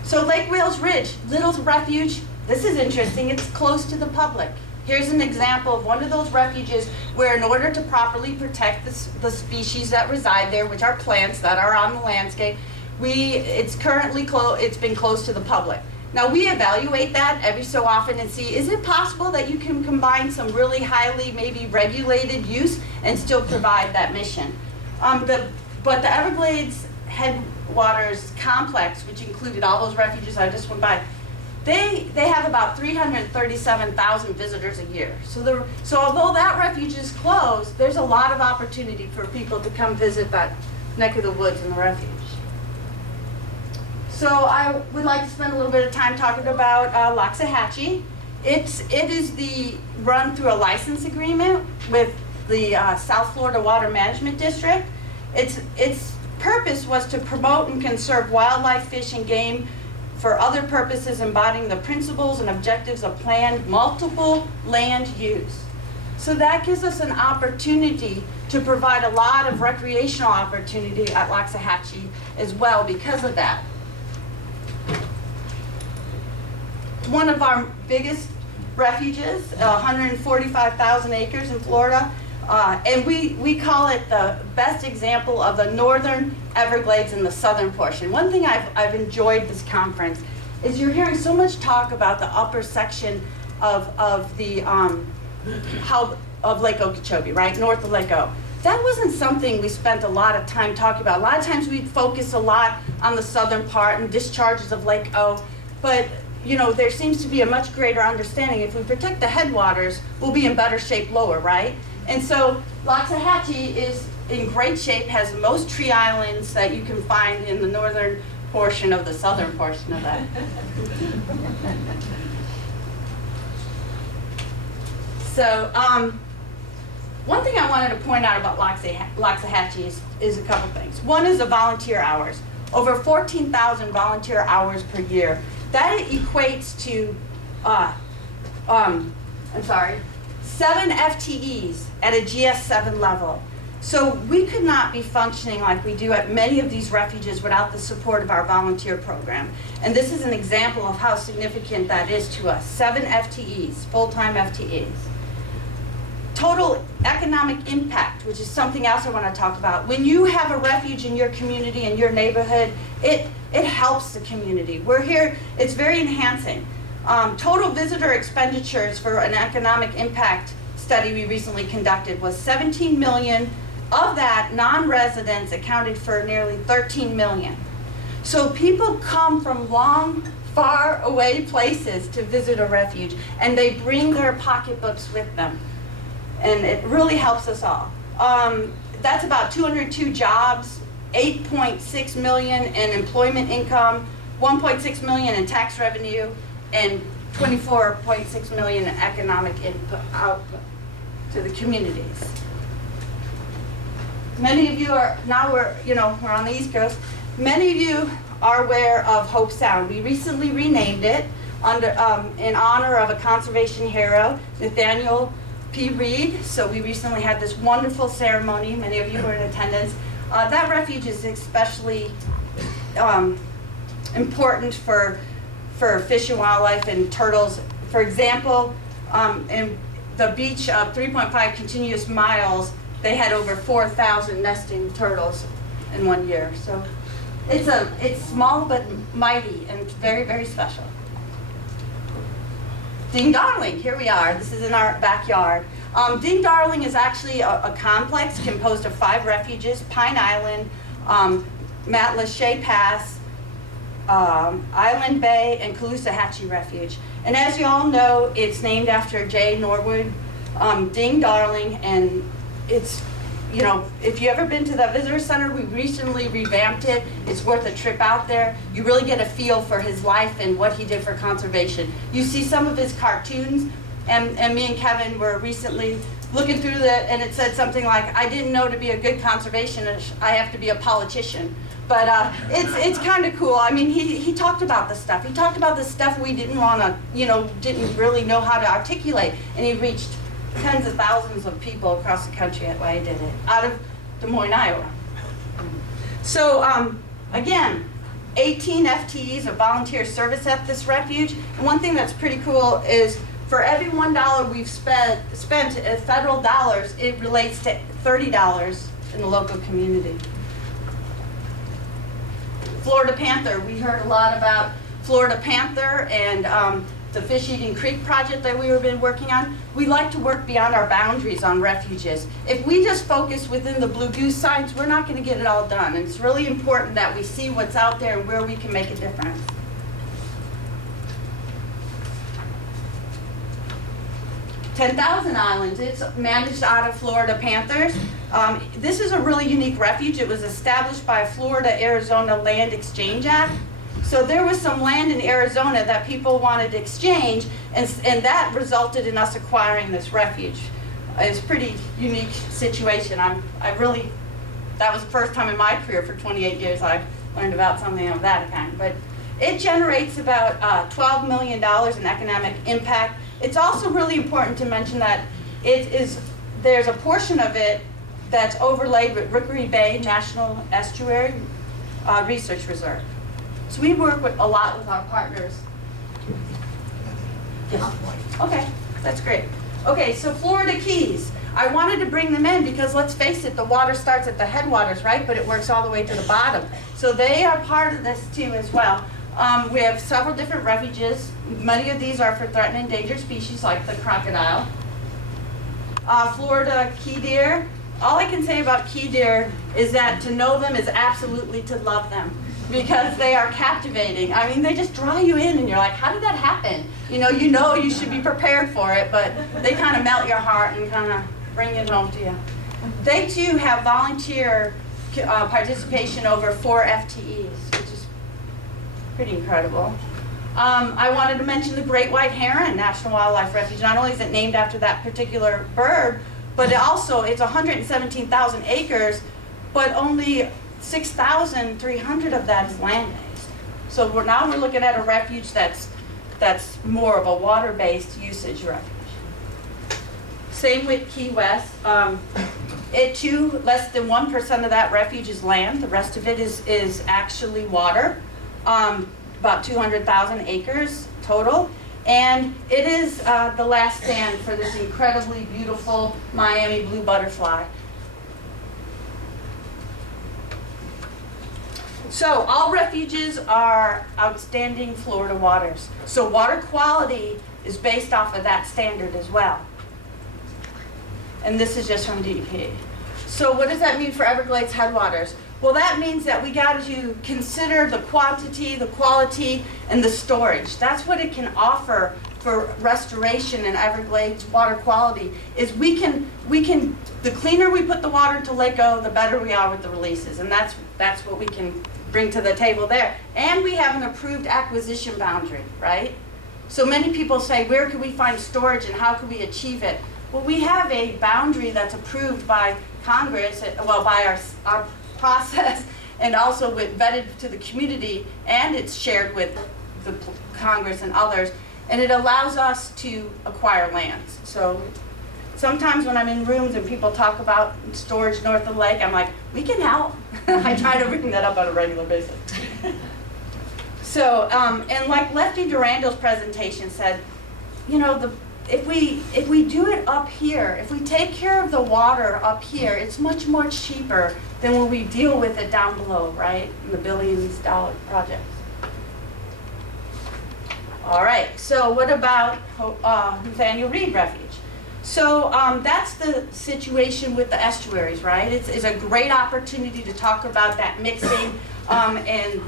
So Lake Wales Ridge, Little Refuge. This is interesting. It's close to the public. Here's an example of one of those refuges where in order to properly protect the species that reside there, which are plants that are on the landscape, it's been closed to the public. Now we evaluate that every so often and see, is it possible that you can combine some really highly maybe regulated use and still provide that mission? But the Everglades Headwaters Complex, which included all those refuges I just went by, they have about 337,000 visitors a year. So although that refuge is closed, there's a lot of opportunity for people to come visit that neck of the woods in the refuge. So I would like to spend a little bit of time talking about Loxahatchee. It is run through a license agreement with the South Florida Water Management District. Its purpose was to promote and conserve wildlife, fish, and game for other purposes embodying the principles and objectives of planned multiple land use. So that gives us an opportunity to provide a lot of recreational opportunity at Loxahatchee as well because of that. One of our biggest refuges, 145,000 acres in Florida, and we call it the best example of the northern Everglades in the southern portion. One thing I've enjoyed this conference is you're hearing so much talk about the upper section of the of Lake Okeechobee, right, north of Lake O. That wasn't something we spent a lot of time talking about. A lot of times we'd focus a lot on the southern part and discharges of Lake O, but you know, there seems to be a much greater understanding. If we protect the headwaters, we'll be in better shape lower, right? And so Loxahatchee is in great shape, has the most tree islands that you can find in the northern portion of the southern portion of that. So one thing I wanted to point out about Loxahatchee is a couple things. One is the volunteer hours. Over 14,000 volunteer hours per year. That equates to, 7 FTEs at a GS7 level. So we could not be functioning like we do at many of these refuges without the support of our volunteer program. And this is an example of how significant that is to us. 7 FTEs, full-time FTEs. Total economic impact, which is something else I want to talk about. When you have a refuge in your community, in your neighborhood, it helps the community. We're here, it's very enhancing. Total visitor expenditures for an economic impact study we recently conducted was 17 million. Of that, non-residents accounted for nearly 13 million. So people come from long, far away places to visit a refuge, and they bring their pocketbooks with them. And it really helps us all. That's about 202 jobs, 8.6 million in employment income, 1.6 million in tax revenue, and 24.6 million in economic output to the communities. Many of you are, now we're on the East Coast, many of you are aware of Hope Sound. We recently renamed it in honor of a conservation hero, Nathaniel P. Reed. So we recently had this wonderful ceremony. Many of you were in attendance. That refuge is especially important for fish and wildlife and turtles. For example, in the beach of 3.5 continuous miles, they had over 4,000 nesting turtles in 1 year. So it's small but mighty and very, very special. Ding Darling, here we are. This is in our backyard. Ding Darling is actually a complex composed of 5 refuges: Pine Island, Matlacha Pass, Island Bay, and Loxahatchee Refuge. And as you all know, it's named after J. Norwood Ding Darling, and it's, if you've ever been to the visitor center, we recently revamped it. It's worth a trip out there. You really get a feel for his life and what he did for conservation. You see some of his cartoons, and me and Kevin were recently looking through that, and it said something like, "I didn't know to be a good conservationist, I have to be a politician." But it's kind of cool. I mean, he talked about the stuff. He talked about the stuff we didn't want to, didn't really know how to articulate, and he reached tens of thousands of people across the country at why he did it, out of Des Moines, Iowa. So again, 18 FTEs of volunteer service at this refuge. And one thing that's pretty cool is for every $1 we've spent federal dollars, it relates to $30 in the local community. Florida Panther, we heard a lot about Florida Panther and the Fish Eating Creek project that we've been working on. We like to work beyond our boundaries on refuges. If we just focus within the blue goose signs, we're not going to get it all done. And it's really important that we see what's out there and where we can make a difference. $10,000 Islands, it's managed out of Florida Panthers. This is a really unique refuge. It was established by Florida-Arizona Land Exchange Act. So there was some land in Arizona that people wanted to exchange, and that resulted in us acquiring this refuge. It's a pretty unique situation. I really that was the first time in my career for 28 years I've learned about something of that kind. But it generates about $12 million in economic impact. It's also really important to mention that there's a portion of it that's overlaid with Rookery Bay National Estuary Research Reserve. So we work a lot with our partners. Yes. Okay, that's great. Okay, so Florida Keys. I wanted to bring them in because let's face it, the water starts at the headwaters, right? But it works all the way to the bottom. So they are part of this too as well. We have several different refuges. Many of these are for threatened and endangered species like the crocodile. Florida key deer. All I can say about key deer is that to know them is absolutely to love them because they are captivating. I mean, they just draw you in and you're like, how did that happen? You know you should be prepared for it, but they kind of melt your heart and kind of bring it home to you. They too have volunteer participation over 4 FTEs, which is pretty incredible. I wanted to mention the Great White Heron National Wildlife Refuge. Not only is it named after that particular bird, but it's 117,000 acres, but only 6,300 of that is land-based. So now we're looking at a refuge that's more of a water-based usage refuge. Same with Key West. It too, less than 1% of that refuge is land. The rest of it is actually water. About 200,000 acres total. And it is the last stand for this incredibly beautiful Miami blue butterfly. So all refuges are outstanding Florida waters. So water quality is based off of that standard as well. And this is just from DEP. So what does that mean for Everglades headwaters? Well, that means that we got to consider the quantity, the quality, and the storage. That's what it can offer for restoration in Everglades water quality, is we can, the cleaner we put the water into Lake O, the better we are with the releases. And that's what we can bring to the table there. And we have an approved acquisition boundary, right? So many people say, where can we find storage and how can we achieve it? Well, we have a boundary that's approved by Congress, well, by our process, and also vetted to the community, and it's shared with the Congress and others, and it allows us to acquire lands. So sometimes when I'm in rooms and people talk about storage north of the lake, I'm like, we can help. I try to bring that up on a regular basis. So, and like Lefty Durando's presentation said, you know, if we do it up here, if we take care of the water up here, it's much more cheaper than when we deal with it down below, right? In the billions-dollar projects. All right, so what about Nathaniel Reed Refuge? So that's the situation with the estuaries, right? It's a great opportunity to talk about that mixing, and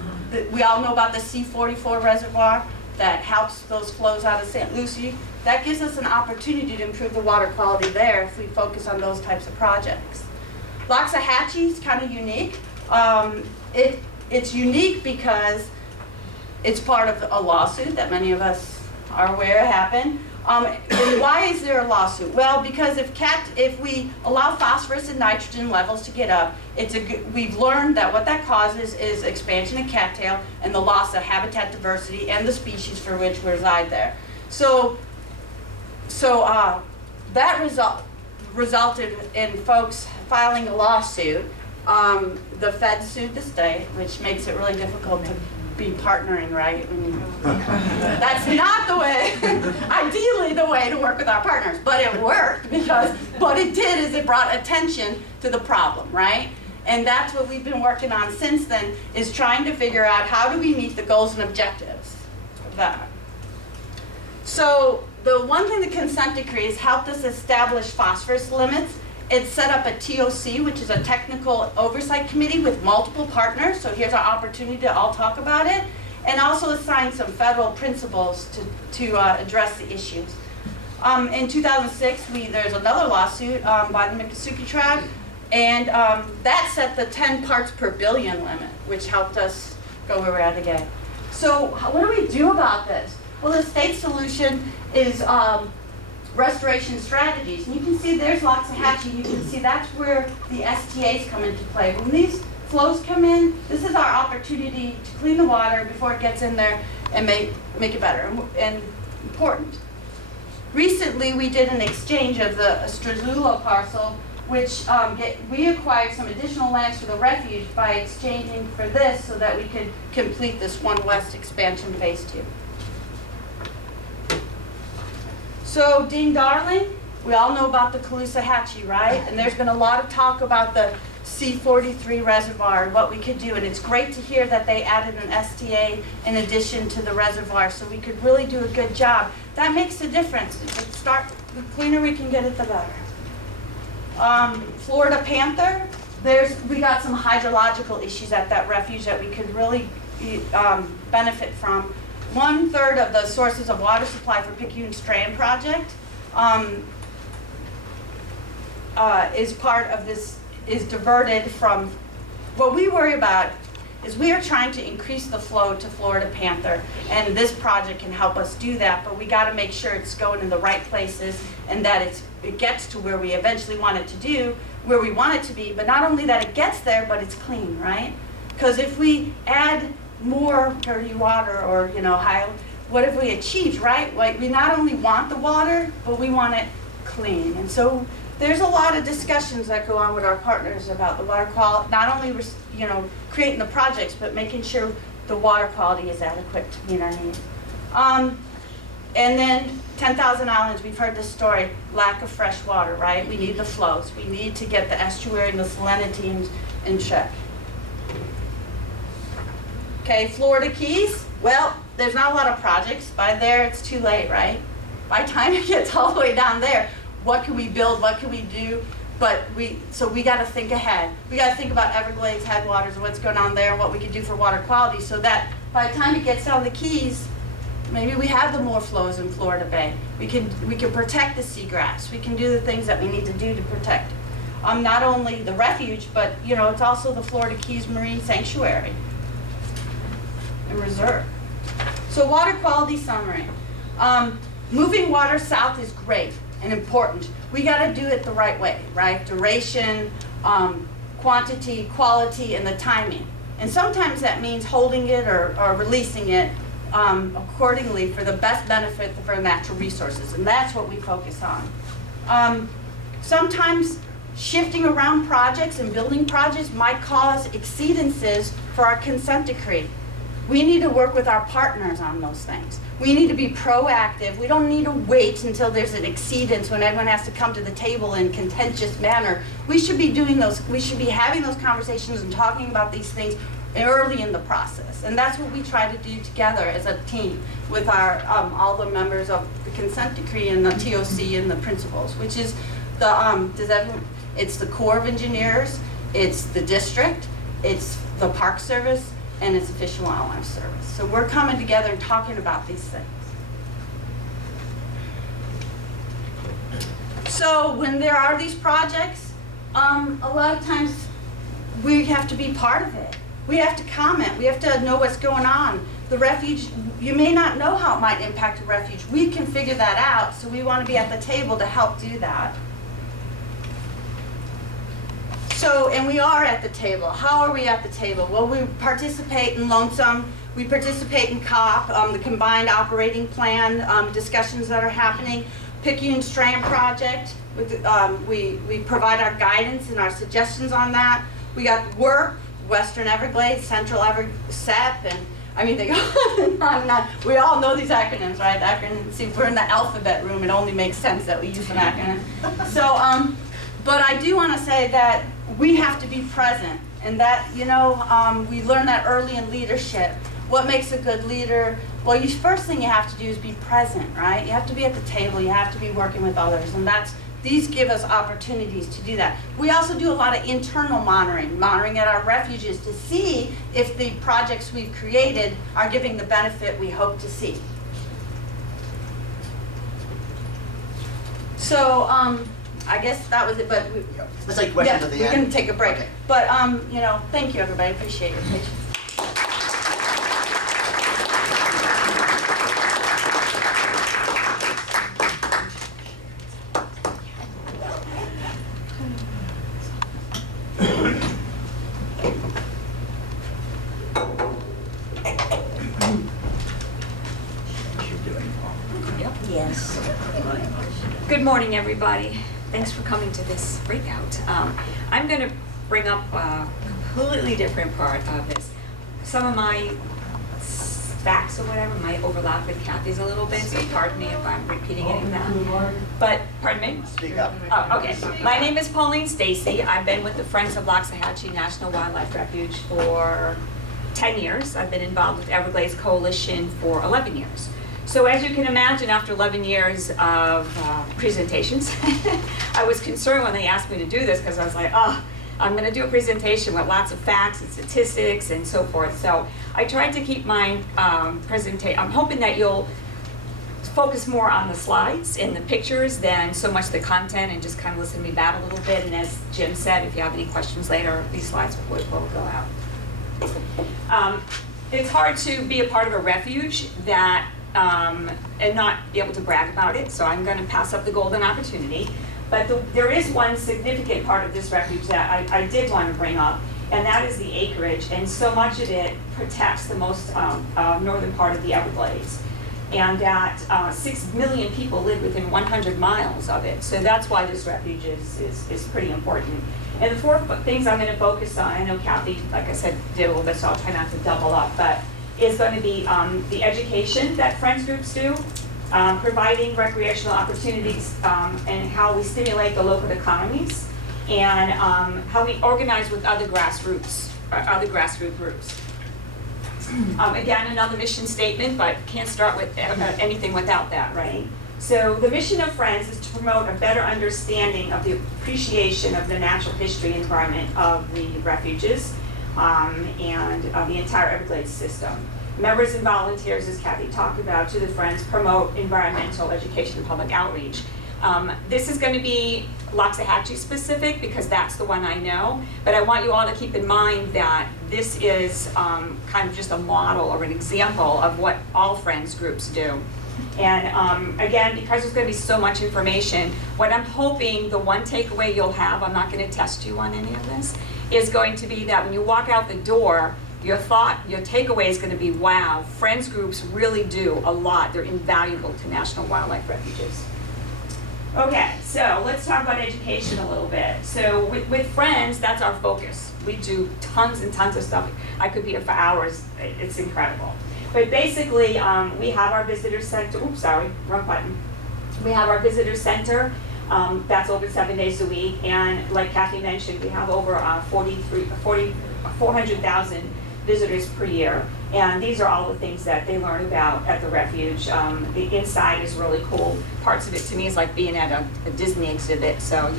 we all know about the C43 Reservoir that helps those flows out of St. Lucie. That gives us an opportunity to improve the water quality there if we focus on those types of projects. Loxahatchee is kind of unique. It's unique because it's part of a lawsuit that many of us are aware happened. And why is there a lawsuit? Well, because if we allow phosphorus and nitrogen levels to get up, we've learned that what that causes is expansion of cattail and the loss of habitat diversity and the species for which reside there. So that resulted in folks filing a lawsuit. The Fed sued the state, which makes it really difficult to be partnering, right? That's not the way, ideally the way to work with our partners, but it worked because what it did is it brought attention to the problem, right? And that's what we've been working on since then, is trying to figure out how do we meet the goals and objectives of that. So the one thing the consent decree has helped us establish phosphorus limits. It set up a TOC, which is a technical oversight committee with multiple partners. So here's our opportunity to all talk about it. And also assign some federal principles to address the issues. In 2006, there's another lawsuit by the Miccosukee tribe. And that set the 10 parts per billion limit, which helped us go where we're at today. So what do we do about this? Well, the state solution is restoration strategies. And you can see there's Loxahatchee. You can see that's where the STAs come into play. When these flows come in, this is our opportunity to clean the water before it gets in there and make it better and important. Recently, we did an exchange of the Struzula parcel, which we acquired some additional lands for the refuge by exchanging for this so that we could complete this One West expansion phase 2. So, Ding Darling, we all know about the Loxahatchee, right? And there's been a lot of talk about the C43 Reservoir and what we could do. And it's great to hear that they added an STA in addition to the reservoir so we could really do a good job. That makes a difference. The cleaner we can get it, the better. Florida Panther, we got some hydrological issues at that refuge that we could really benefit from. 1/3 of the sources of water supply for Picayune Strand project is part of this, is diverted from, what we worry about is we are trying to increase the flow to Florida Panther, and this project can help us do that, but we got to make sure it's going in the right places and that it gets to where we eventually want it to do, where we want it to be, but not only that it gets there, but it's clean, right? Because if we add more dirty water or, what have we achieved, right? Like, we not only want the water, but we want it clean. And so there's a lot of discussions that go on with our partners about the water quality, not only, creating the projects, but making sure the water quality is adequate to meet our needs. And then 10,000 Islands, we've heard this story, lack of fresh water, right? We need the flows. We need to get the estuary and the salinity in check. Okay, Florida Keys, well, there's not a lot of projects. By there, it's too late, right? By the time it gets all the way down there, what can we build, what can we do? So we got to think ahead. We got to think about Everglades headwaters and what's going on there and what we can do for water quality so that by the time it gets down the Keys, maybe we have the more flows in Florida Bay. We can protect the seagrass. We can do the things that we need to do to protect not only the refuge, but it's also the Florida Keys Marine Sanctuary and Reserve. So water quality summary. Moving water south is great and important. We got to do it the right way, right? Duration, quantity, quality, and the timing. And sometimes that means holding it or releasing it accordingly for the best benefit for natural resources. And that's what we focus on. Sometimes shifting around projects and building projects might cause exceedances for our consent decree. We need to work with our partners on those things. We need to be proactive. We don't need to wait until there's an exceedance when everyone has to come to the table in contentious manner. We should be doing those, we should be having those conversations and talking about these things early in the process. And that's what we try to do together as a team with our all the members of the consent decree and the TOC and the principals, which is the it's the Corps of Engineers, it's the district, it's the Park Service, and it's Fish and Wildlife Service. So we're coming together and talking about these things. So when there are these projects, a lot of times we have to be part of it. We have to comment. We have to know what's going on. The refuge, you may not know how it might impact the refuge. We can figure that out, so we want to be at the table to help do that. So, and we are at the table. How are we at the table? Well, we participate in Lonesome. We participate in COP, the Combined Operating Plan discussions that are happening. Picayune Strand Project, we provide our guidance and our suggestions on that. We got work, Western Everglades, Central SEP, and I mean, they go on and on. We all know these acronyms, right? Acronyms. See, if we're in the alphabet room, it only makes sense that we use an acronym. So, but I do want to say that we have to be present, and that, we learn that early in leadership. What makes a good leader? Well, first thing you have to do is be present, right? You have to be at the table, you have to be working with others, and these give us opportunities to do that. We also do a lot of internal monitoring at our refuges to see if the projects we've created are giving the benefit we hope to see. So, I guess that was it, but let's take questions at the end. We can take a break. Okay. But thank you, everybody. Appreciate your patience. Yes. Good morning, everybody. Thanks for coming to this breakout. I'm going to bring up a completely different part of this. Some of my facts or whatever might overlap with Kathy's a little bit, so pardon me if I'm repeating any of that. But, pardon me? Speak up. Oh, okay. My name is Pauline Stacey. I've been with the Friends of Loxahatchee National Wildlife Refuge for 10 years. I've been involved with Everglades Coalition for 11 years. So as you can imagine, after 11 years of presentations, I was concerned when they asked me to do this because I was like, oh, I'm going to do a presentation with lots of facts and statistics and so forth. So I tried to keep my presentation. I'm hoping that you'll focus more on the slides and the pictures than so much the content and just kind of listen to me babble a little bit. And as Jim said, if you have any questions later, these slides will go out. It's hard to be a part of a refuge that and not be able to brag about it, so I'm going to pass up the golden opportunity. But there is one significant part of this refuge that I did want to bring up, and that is the acreage. And so much of it protects the most northern part of the Everglades. And that 6 million people live within 100 miles of it. So that's why this refuge is pretty important. And the 4 things I'm going to focus on, I know Kathy, like I said, did a little bit, so I'll try not to double up, but is going to be the education that Friends groups do, providing recreational opportunities, and how we stimulate the local economies, and how we organize with other grassroots groups. Again, another mission statement, but can't start with anything without that, right? So the mission of Friends is to promote a better understanding of the appreciation of the natural history and environment of the refuges, and the entire Everglades system. Members and volunteers, as Kathy talked about, to the Friends promote environmental education and public outreach. This is going to be Loxahatchee specific because that's the one I know, but I want you all to keep in mind that this is kind of just a model or an example of what all Friends groups do. And again, because there's going to be so much information, what I'm hoping the one takeaway you'll have, I'm not going to test you on any of this, is going to be that when you walk out the door, your takeaway is going to be, wow, Friends groups really do a lot. They're invaluable to national wildlife refuges. Okay, so let's talk about education a little bit. So with Friends, that's our focus. We do tons and tons of stuff. I could be here for hours. It's incredible. But basically, we have our visitor center. Oops, sorry, wrong button. We have our visitor center. That's open 7 days a week, and like Kathy mentioned, we have over 400,000 visitors per year, and these are all the things that they learn about at the refuge. The inside is really cool. Parts of it to me is like being at a Disney exhibit, so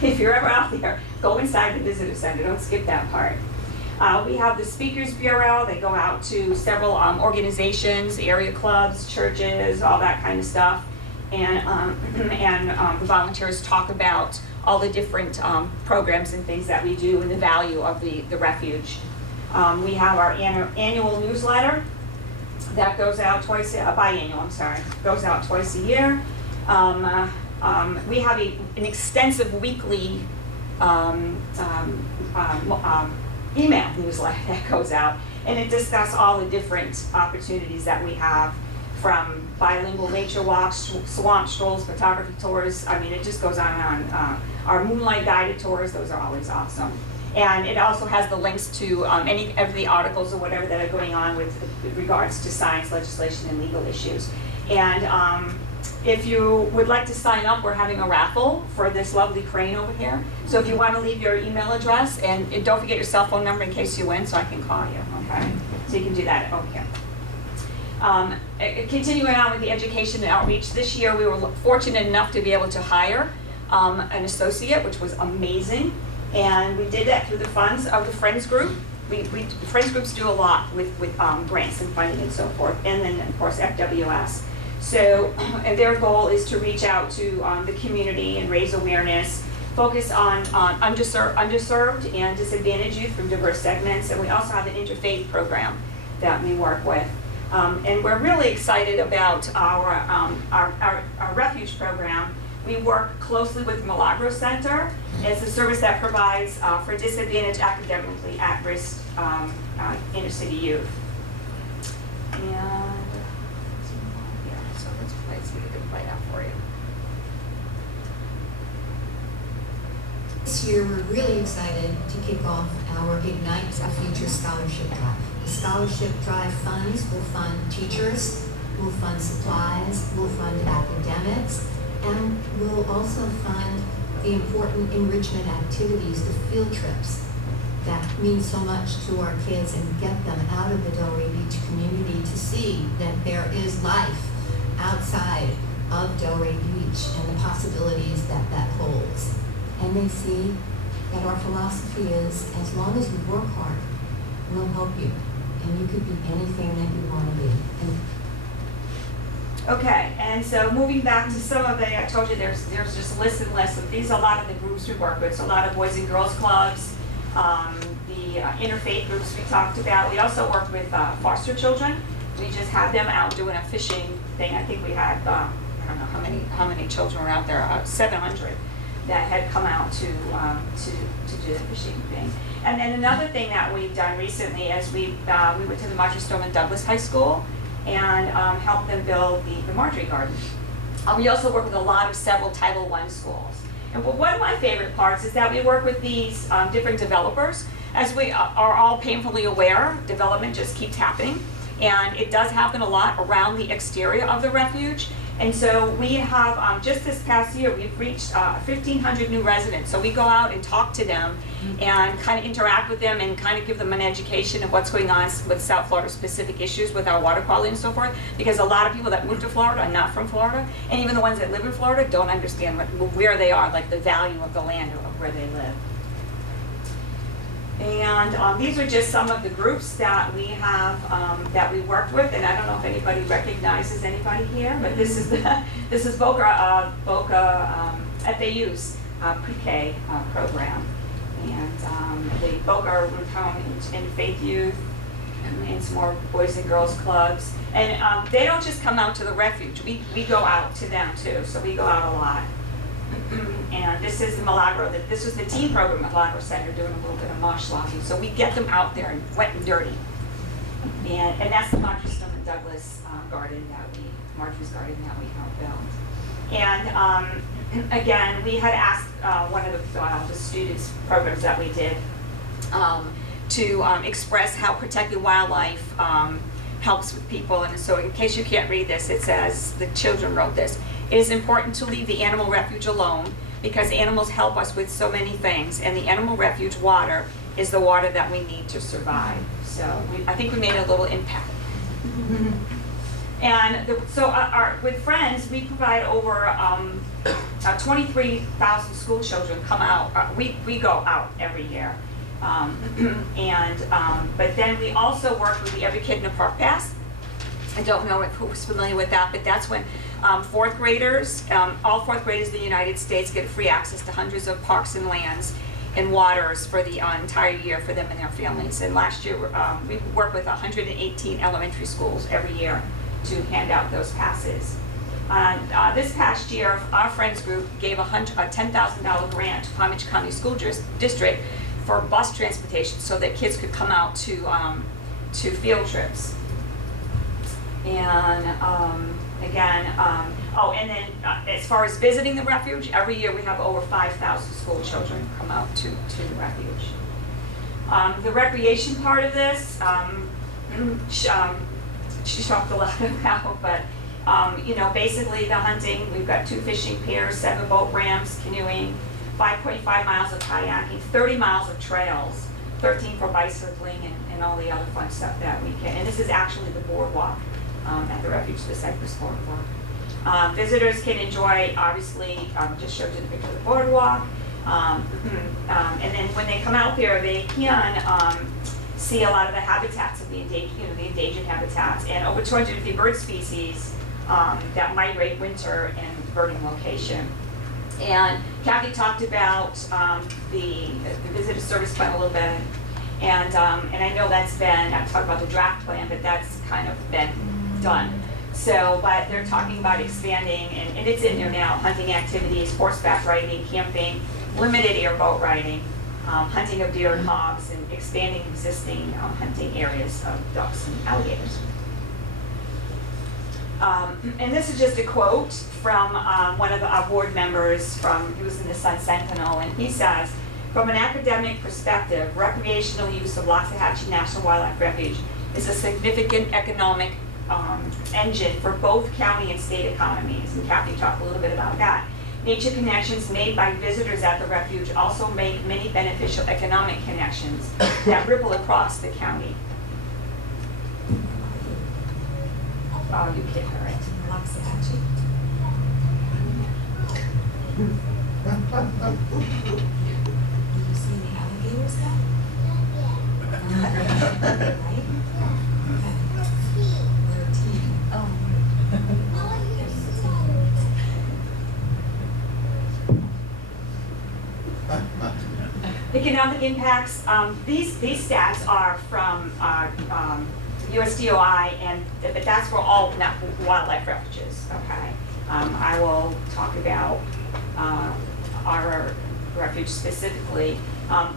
if you're ever out there, go inside the visitor center, don't skip that part. We have the Speakers Bureau. They go out to several organizations, area clubs, churches, all that kind of stuff. And the volunteers talk about all the different programs and things that we do and the value of the refuge. We have our annual newsletter that goes out biannual, I'm sorry, goes out twice a year. We have an extensive weekly email newsletter that goes out, and it discusses all the different opportunities that we have, from bilingual nature walks, swamp strolls, photography tours. I mean, it just goes on and on. Our moonlight guided tours, those are always awesome. And it also has the links to any of the articles or whatever that are going on with regards to science, legislation, and legal issues. And if you would like to sign up, we're having a raffle for this lovely crane over here. So if you want to leave your email address, and don't forget your cell phone number in case you win, so I can call you, okay? So you can do that over here. Continuing on with the education and outreach, this year we were fortunate enough to be able to hire an associate, which was amazing. And we did that through the funds of the Friends group. Friends groups do a lot with grants and funding and so forth, and then of course FWS. So and their goal is to reach out to the community and raise awareness, focus on underserved and disadvantaged youth from diverse segments, and we also have an interfaith program that we work with. And we're really excited about our refuge program. We work closely with Milagro Center. It's a service that provides for disadvantaged, academically at-risk inner city youth. And so let's see a good place. this year we're really excited to kick off our Ignite a Future Scholarship Drive. The Scholarship Drive funds will fund teachers, will fund supplies, will fund academics, and will also fund the important enrichment activities, the field trips that mean so much to our kids, and get them out of the Delray Beach community to see that there is life outside of Delray Beach and the possibilities that that holds. And they see that our philosophy is, as long as you work hard, we'll help you, and you could be anything that you want to be. And Okay, and so moving back to some of the, I told you there's just lists and lists of these, a lot of the groups we work with, so a lot of boys and girls clubs, the interfaith groups we talked about. We also work with foster children. We just had them out doing a fishing thing. I think we had, I don't know how many children were out there, 700 that had come out to do the fishing thing. And then another thing that we've done recently is we went to the Marjorie Stoneman Douglas High School and helped them build the Marjorie Garden. We also work with a lot of several Title I schools. And one of my favorite parts is that we work with these different developers. As we are all painfully aware, development just keeps happening. And it does happen a lot around the exterior of the refuge. And so we have, just this past year, we've reached 1,500 new residents. So we go out and talk to them and kind of interact with them and kind of give them an education of what's going on with South Florida specific issues with our water quality and so forth. Because a lot of people that move to Florida are not from Florida. And even the ones that live in Florida don't understand where they are, like the value of the land or of where they live. And these are just some of the groups that we have that we worked with, and I don't know if anybody recognizes anybody here, but this is Boca FAU's pre-K program, and the Boca would come in faith youth and some more boys and girls clubs, and they don't just come out to the refuge. We go out to them too, so we go out a lot. And this is the Milagro, this was the teen program at Milagro Center doing a little bit of mosh slogging. So we get them out there and wet and dirty. And that's the Marjorie Stoneman Douglas garden Marjorie's garden that we helped build. And again, we had asked one of the students programs that we did to express how protected wildlife helps with people. And so in case you can't read this, it says, the children wrote this: "It is important to leave the animal refuge alone because animals help us with so many things, and the animal refuge water is the water that we need to survive." So I think we made a little impact. And with Friends, we provide over 23,000 school children come out. We go out every year. But then we also work with the Every Kid in a Park Pass. I don't know who's familiar with that, but that's when fourth graders, all fourth graders in the United States get free access to hundreds of parks and lands and waters for the entire year for them and their families. And last year, we worked with 118 elementary schools every year to hand out those passes. This past year, our Friends group gave a $10,000 grant to Palm Beach County School District for bus transportation so that kids could come out to field trips. And and then as far as visiting the refuge, every year we have over 5,000 school children come out to the refuge. The recreation part of this, she talked a lot about, but basically the hunting, we've got 2 fishing piers, 7 boat ramps, canoeing, 5.5 miles of kayaking, 30 miles of trails, 13 for bicycling, and all the other fun stuff that we can. And this is actually the boardwalk at the refuge, the Cypress Boardwalk. Visitors can enjoy, obviously, just showed you the picture of the boardwalk. And then when they come out there, they can see a lot of the habitats of the endangered habitats, and over 250 bird species that migrate winter in birding location. And Kathy talked about the visitor service plan a little bit, and I know that's been, I talked about the draft plan, but that's kind of been done. So, but they're talking about expanding, and it's in there now, hunting activities, horseback riding, camping, limited airboat riding, hunting of deer and hogs, and expanding existing hunting areas of ducks and alligators. And this is just a quote from one of our board members he was in the Sun Sentinel, and he says, from an academic perspective, recreational use of Loxahatchee National Wildlife Refuge is a significant economic engine for both county and state economies. And Kathy talked a little bit about that. Nature connections made by visitors at the refuge also make many beneficial economic connections that ripple across the county. Oh, you can't hear it. Loxahatchee. Have you seen the alligators yet? Right? Economic impacts, these stats are from USDOI, but that's for all wildlife refuges, okay? I will talk about our refuge specifically.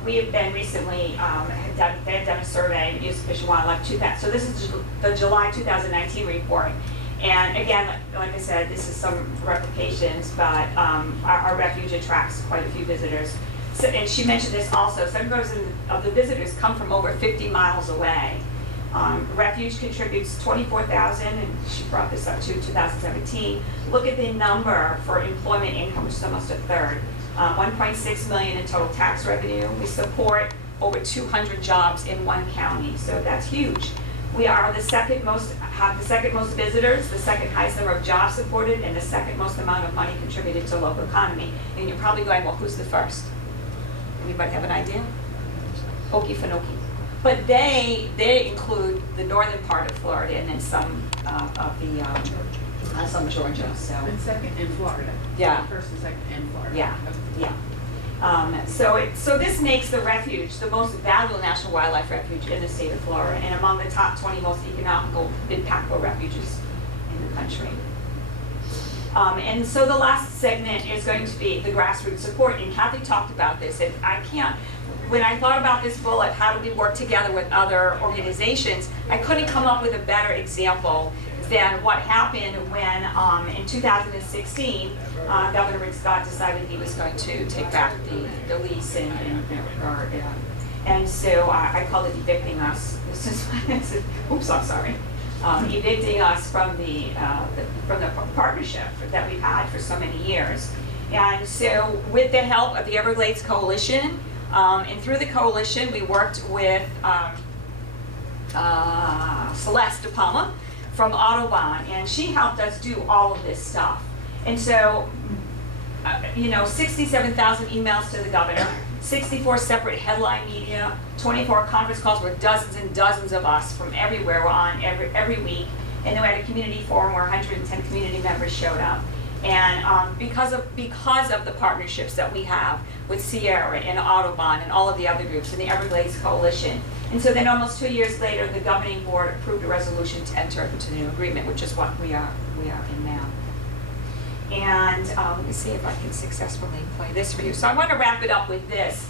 We have been recently, they have done a survey of use of fish and wildlife to that. So this is the July 2019 report. And again, like I said, this is some replications, but our refuge attracts quite a few visitors. So, and she mentioned this also, 7% of the visitors come from over 50 miles away. Refuge contributes $24,000, and she brought this up to 2017. Look at the number for employment income, which is almost a third. 1.6 million in total tax revenue. We support over 200 jobs in one county, so that's huge. We are have the second most visitors, the second highest number of jobs supported, and the second most amount of money contributed to local economy. And you're probably going, well, who's the first? Anybody have an idea? Okefenokee. But they include the northern part of Florida and then some of the some Georgia. So. And second in Florida. Yeah. First and second in Florida. Yeah. Yeah. So this makes the refuge the most valuable national wildlife refuge in the state of Florida and among the top 20 most economical, impactful refuges in the country. And so the last segment is going to be the grassroots support, and Kathy talked about this, and when I thought about this bullet, how do we work together with other organizations, I couldn't come up with a better example than what happened when in 2016, Governor Rick Scott decided he was going to take back the lease and so I called it evicting us. This is, oops, I'm sorry. Evicting us from the partnership that we've had for so many years. And so with the help of the Everglades Coalition, and through the coalition, we worked with Celeste De Palma from Audubon, and she helped us do all of this stuff. And so, 67,000 emails to the governor, 64 separate headline media, 24 conference calls with dozens and dozens of us from everywhere. We're on every week. And then we had a community forum where 110 community members showed up. And because of the partnerships that we have with Sierra and Audubon and all of the other groups and the Everglades Coalition. And so then almost 2 years later, the governing board approved a resolution to enter into the new agreement, which is what we are in now. And let me see if I can successfully play this for you. So I want to wrap it up with this.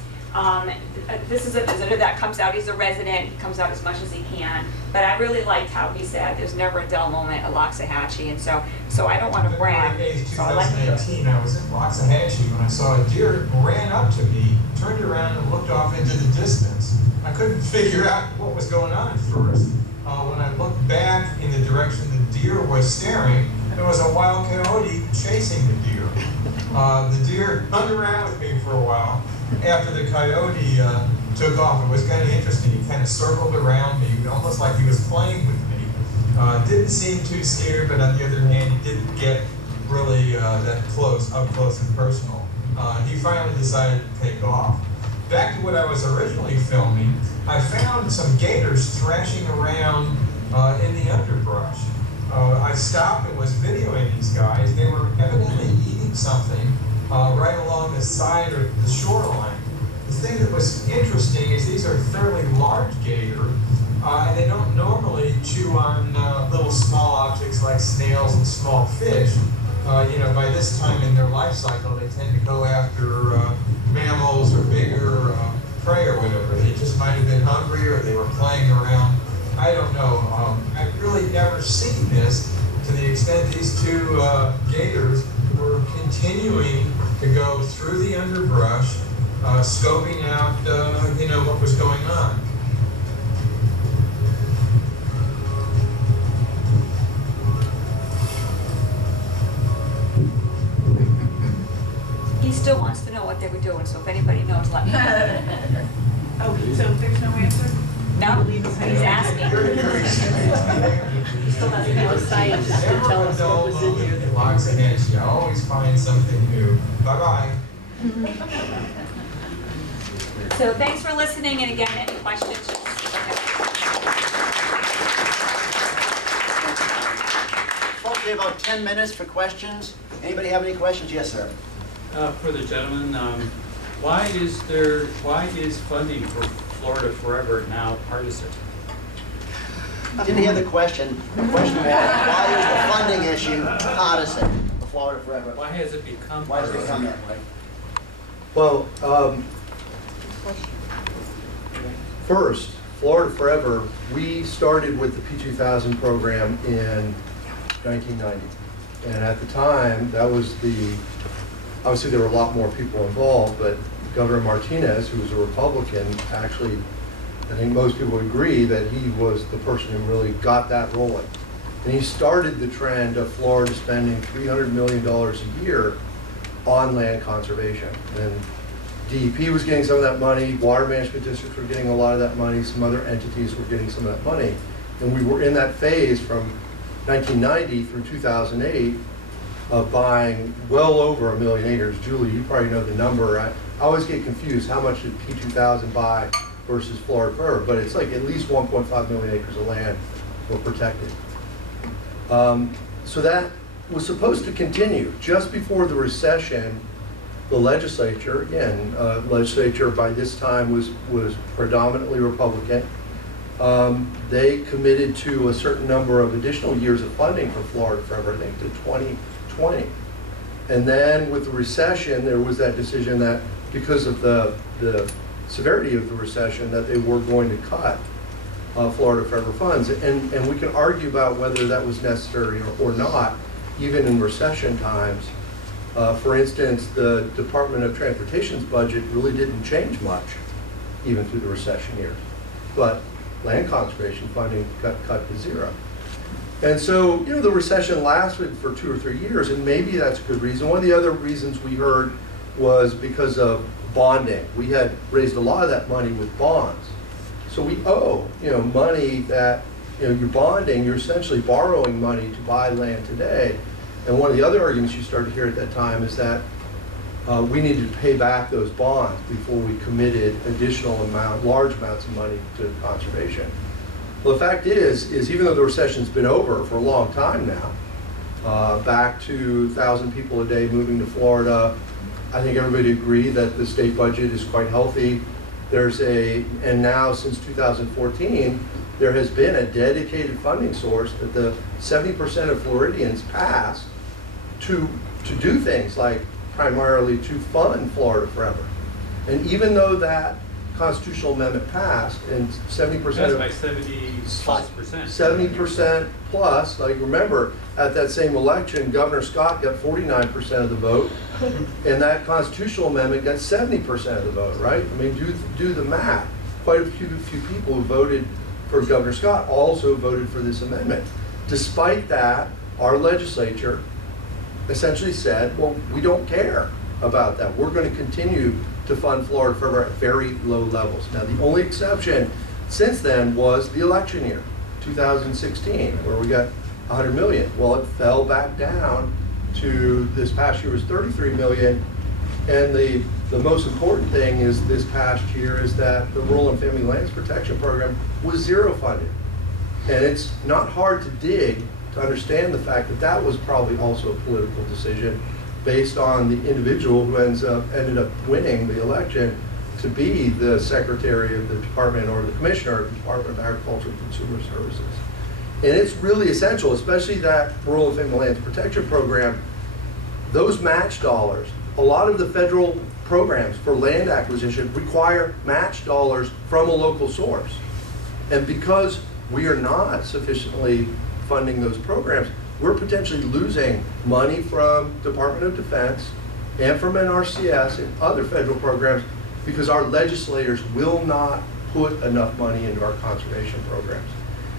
This is a visitor that comes out. He's a resident. He comes out as much as he can. But I really liked how he said there's never a dull moment at Loxahatchee. And so I don't want to brag. So I like 2018, I was in Loxahatchee when I saw a deer ran up to me, turned around and looked off into the distance. I couldn't figure out what was going on at first. When I looked back in the direction the deer was staring, there was a wild coyote chasing the deer. The deer hung around with me for a while. After the coyote took off, it was kind of interesting. He kind of circled around me, almost like he was playing with me. Didn't seem too scared, but on the other hand, he didn't get really that close, up close and personal. He finally decided to take off. Back to what I was originally filming, I found some gators thrashing around in the underbrush. I stopped and was videoing these guys. They were evidently eating something right along the side of the shoreline. The thing that was interesting is these are fairly large gator, and they don't normally chew on little small objects like snails and small fish. By this time in their life cycle, they tend to go after mammals or bigger prey or whatever. They just might have been hungry or they were playing around. I don't know. I've really never seen this to the extent these two gators were continuing to go through the underbrush, scoping out, what was going on. He still wants to know what they were doing, so if anybody knows, let me know. Oh, so there's no answer? No, he's asking. He still doesn't have a scientist to tell us what was in there. Loxahatchee, I always find something new. Bye-bye. So thanks for listening, and again, any questions? Folks, we have about 10 minutes for questions. Anybody have any questions? Yes, sir. For the gentleman, why is funding for Florida Forever now partisan? Didn't hear the question. The question was, why is the funding issue partisan for Florida Forever? Why has it become Why has it partisan? become that way? Well, first, Florida Forever, we started with the P2000 program in 1990. And at the time, that was obviously there were a lot more people involved, but Governor Martinez, who was a Republican, actually, I think most people would agree that he was the person who really got that rolling. And he started the trend of Florida spending $300 million a year on land conservation. And DEP was getting some of that money, water management districts were getting a lot of that money, some other entities were getting some of that money. And we were in that phase from 1990 through 2008 of buying well over 1 million acres. Julie, you probably know the number. I always get confused, how much did P2000 buy versus Florida Forever, but it's like at least 1.5 million acres of land were protected. So that was supposed to continue. Just before the recession, the legislature, again, legislature by this time was predominantly Republican. They committed to a certain number of additional years of funding for Florida Forever, I think to 2020. And then with the recession, there was that decision that because of the severity of the recession that they were going to cut Florida Forever funds. And we can argue about whether that was necessary or not, even in recession times. For instance, the Department of Transportation's budget really didn't change much, even through the recession years. But land conservation funding cut to zero. And so, the recession lasted for 2 or 3 years, and maybe that's a good reason. One of the other reasons we heard was because of bonding. We had raised a lot of that money with bonds. So we owe, money that, you're bonding, you're essentially borrowing money to buy land today. And one of the other arguments you started to hear at that time is that we needed to pay back those bonds before we committed large amounts of money to conservation. Well, the fact is even though the recession's been over for a long time now, back to 1,000 people a day moving to Florida, I think everybody agreed that the state budget is quite healthy. And now since 2014, there has been a dedicated funding source that the 70% of Floridians passed to do things like primarily to fund Florida Forever. And even though that constitutional amendment passed and 70% That's by 70%. plus, like remember, at that same election, Governor Scott got 49% of the vote, and that constitutional amendment got 70% of the vote, right? I mean, do the math. Quite a few people who voted for Governor Scott also voted for this amendment. Despite that, our legislature essentially said, well, we don't care about that. We're going to continue to fund Florida Forever at very low levels. Now, the only exception since then was the election year, 2016, where we got 100 million. Well, it fell back down to this past year was 33 million. And the most important thing is this past year is that the Rural and Family Lands Protection Program was zero funded. And it's not hard to dig to understand the fact that that was probably also a political decision based on the individual who ended up winning the election to be the secretary of the department or the commissioner of the Department of Agriculture and Consumer Services. And it's really essential, especially that Rural and Family Lands Protection Program, those match dollars. A lot of the federal programs for land acquisition require match dollars from a local source. And because we are not sufficiently funding those programs, we're potentially losing money from Department of Defense and from NRCS and other federal programs because our legislators will not put enough money into our conservation programs.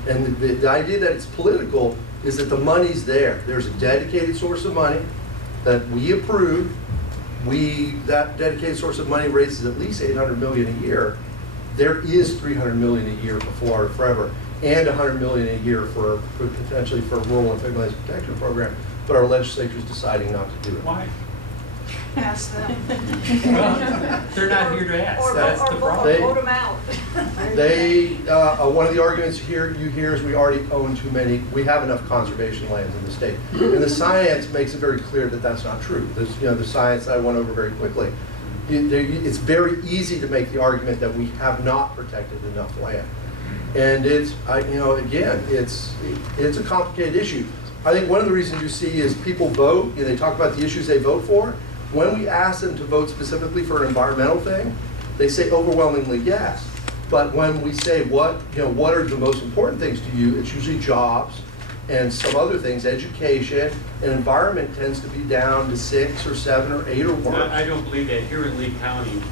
And the idea that it's political is that the money's there. There's a dedicated source of money that we approve. That dedicated source of money raises at least $800 million a year. There is $300 million a year for Florida Forever and $100 million a year for potentially for rural and family protection program, but our legislature is deciding not to do it. Why? Ask them. Well, they're not here to ask, that's the problem. They- Vote them out. One of the arguments you hear is we already own too many, we have enough conservation lands in the state. And the science makes it very clear that that's not true. There's, the science I went over very quickly. It's very easy to make the argument that we have not protected enough land. And it's a complicated issue. I think one of the reasons you see is people vote, they talk about the issues they vote for. When we ask them to vote specifically for an environmental thing, they say overwhelmingly yes. But when we say what are the most important things to you, it's usually jobs and some other things, education, and environment tends to be down to 6 or 7 or 8 or worse. I don't believe that. Here in Lee County,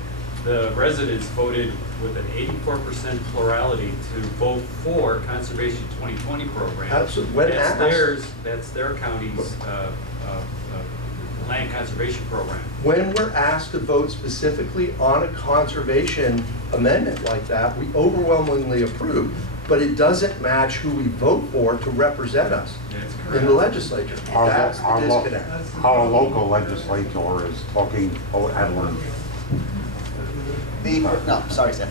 the residents voted with an 84% plurality to vote for Conservation 2020 program. Absolutely. When asked. That's their county's land conservation program. When we're asked to vote specifically on a conservation amendment like that, we overwhelmingly approve, but it doesn't match who we vote for to represent us That's in correct. the legislature. That's the disconnect. Our local legislator is talking at length. No, sorry, Sam.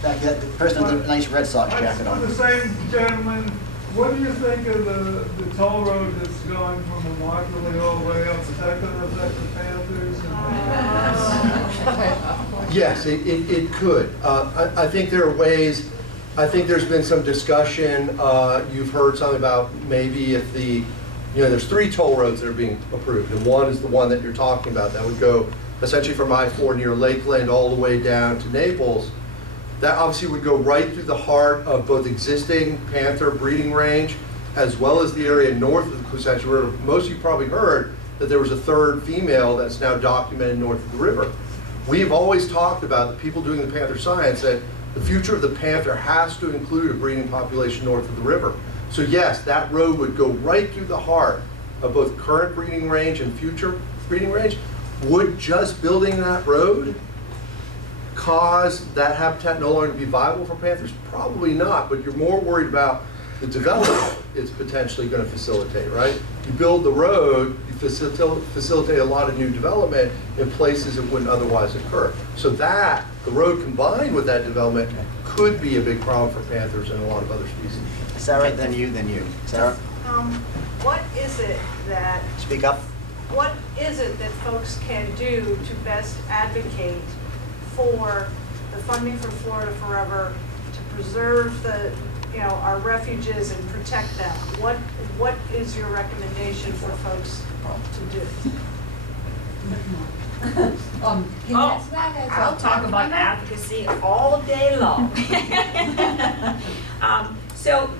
The person with the nice Red Sox jacket For the on. same gentleman, what do you think of the toll road that's going from the Immokalee all the way up? Is that going to affect the Panthers? Yes, it could. I think there are ways, I think there's been some discussion, you've heard something about maybe if there's 3 toll roads that are being approved, and one is the one that you're talking about, that would go essentially from I-4 near Lakeland all the way down to Naples. That obviously would go right through the heart of both existing Panther breeding range as well as the area north of the Coosatchee River. Most of you probably heard that there was a 3rd female that's now documented north of the river. We've always talked about, the people doing the Panther science, that the future of the Panther has to include a breeding population north of the river. So yes, that road would go right through the heart of both current breeding range and future breeding range. Would just building that road cause that habitat no longer to be viable for panthers? Probably not, but you're more worried about the development it's potentially going to facilitate, right? You build the road, you facilitate a lot of new development in places that wouldn't otherwise occur. So the road combined with that development could be a big problem for panthers and a lot of other species. Sarah, then you. Sarah, What is it that, speak up. what is it that folks can do to best advocate for the funding for Florida Forever, to preserve our refuges and protect them? What is your recommendation for folks to do? I'll talk about advocacy all day long. So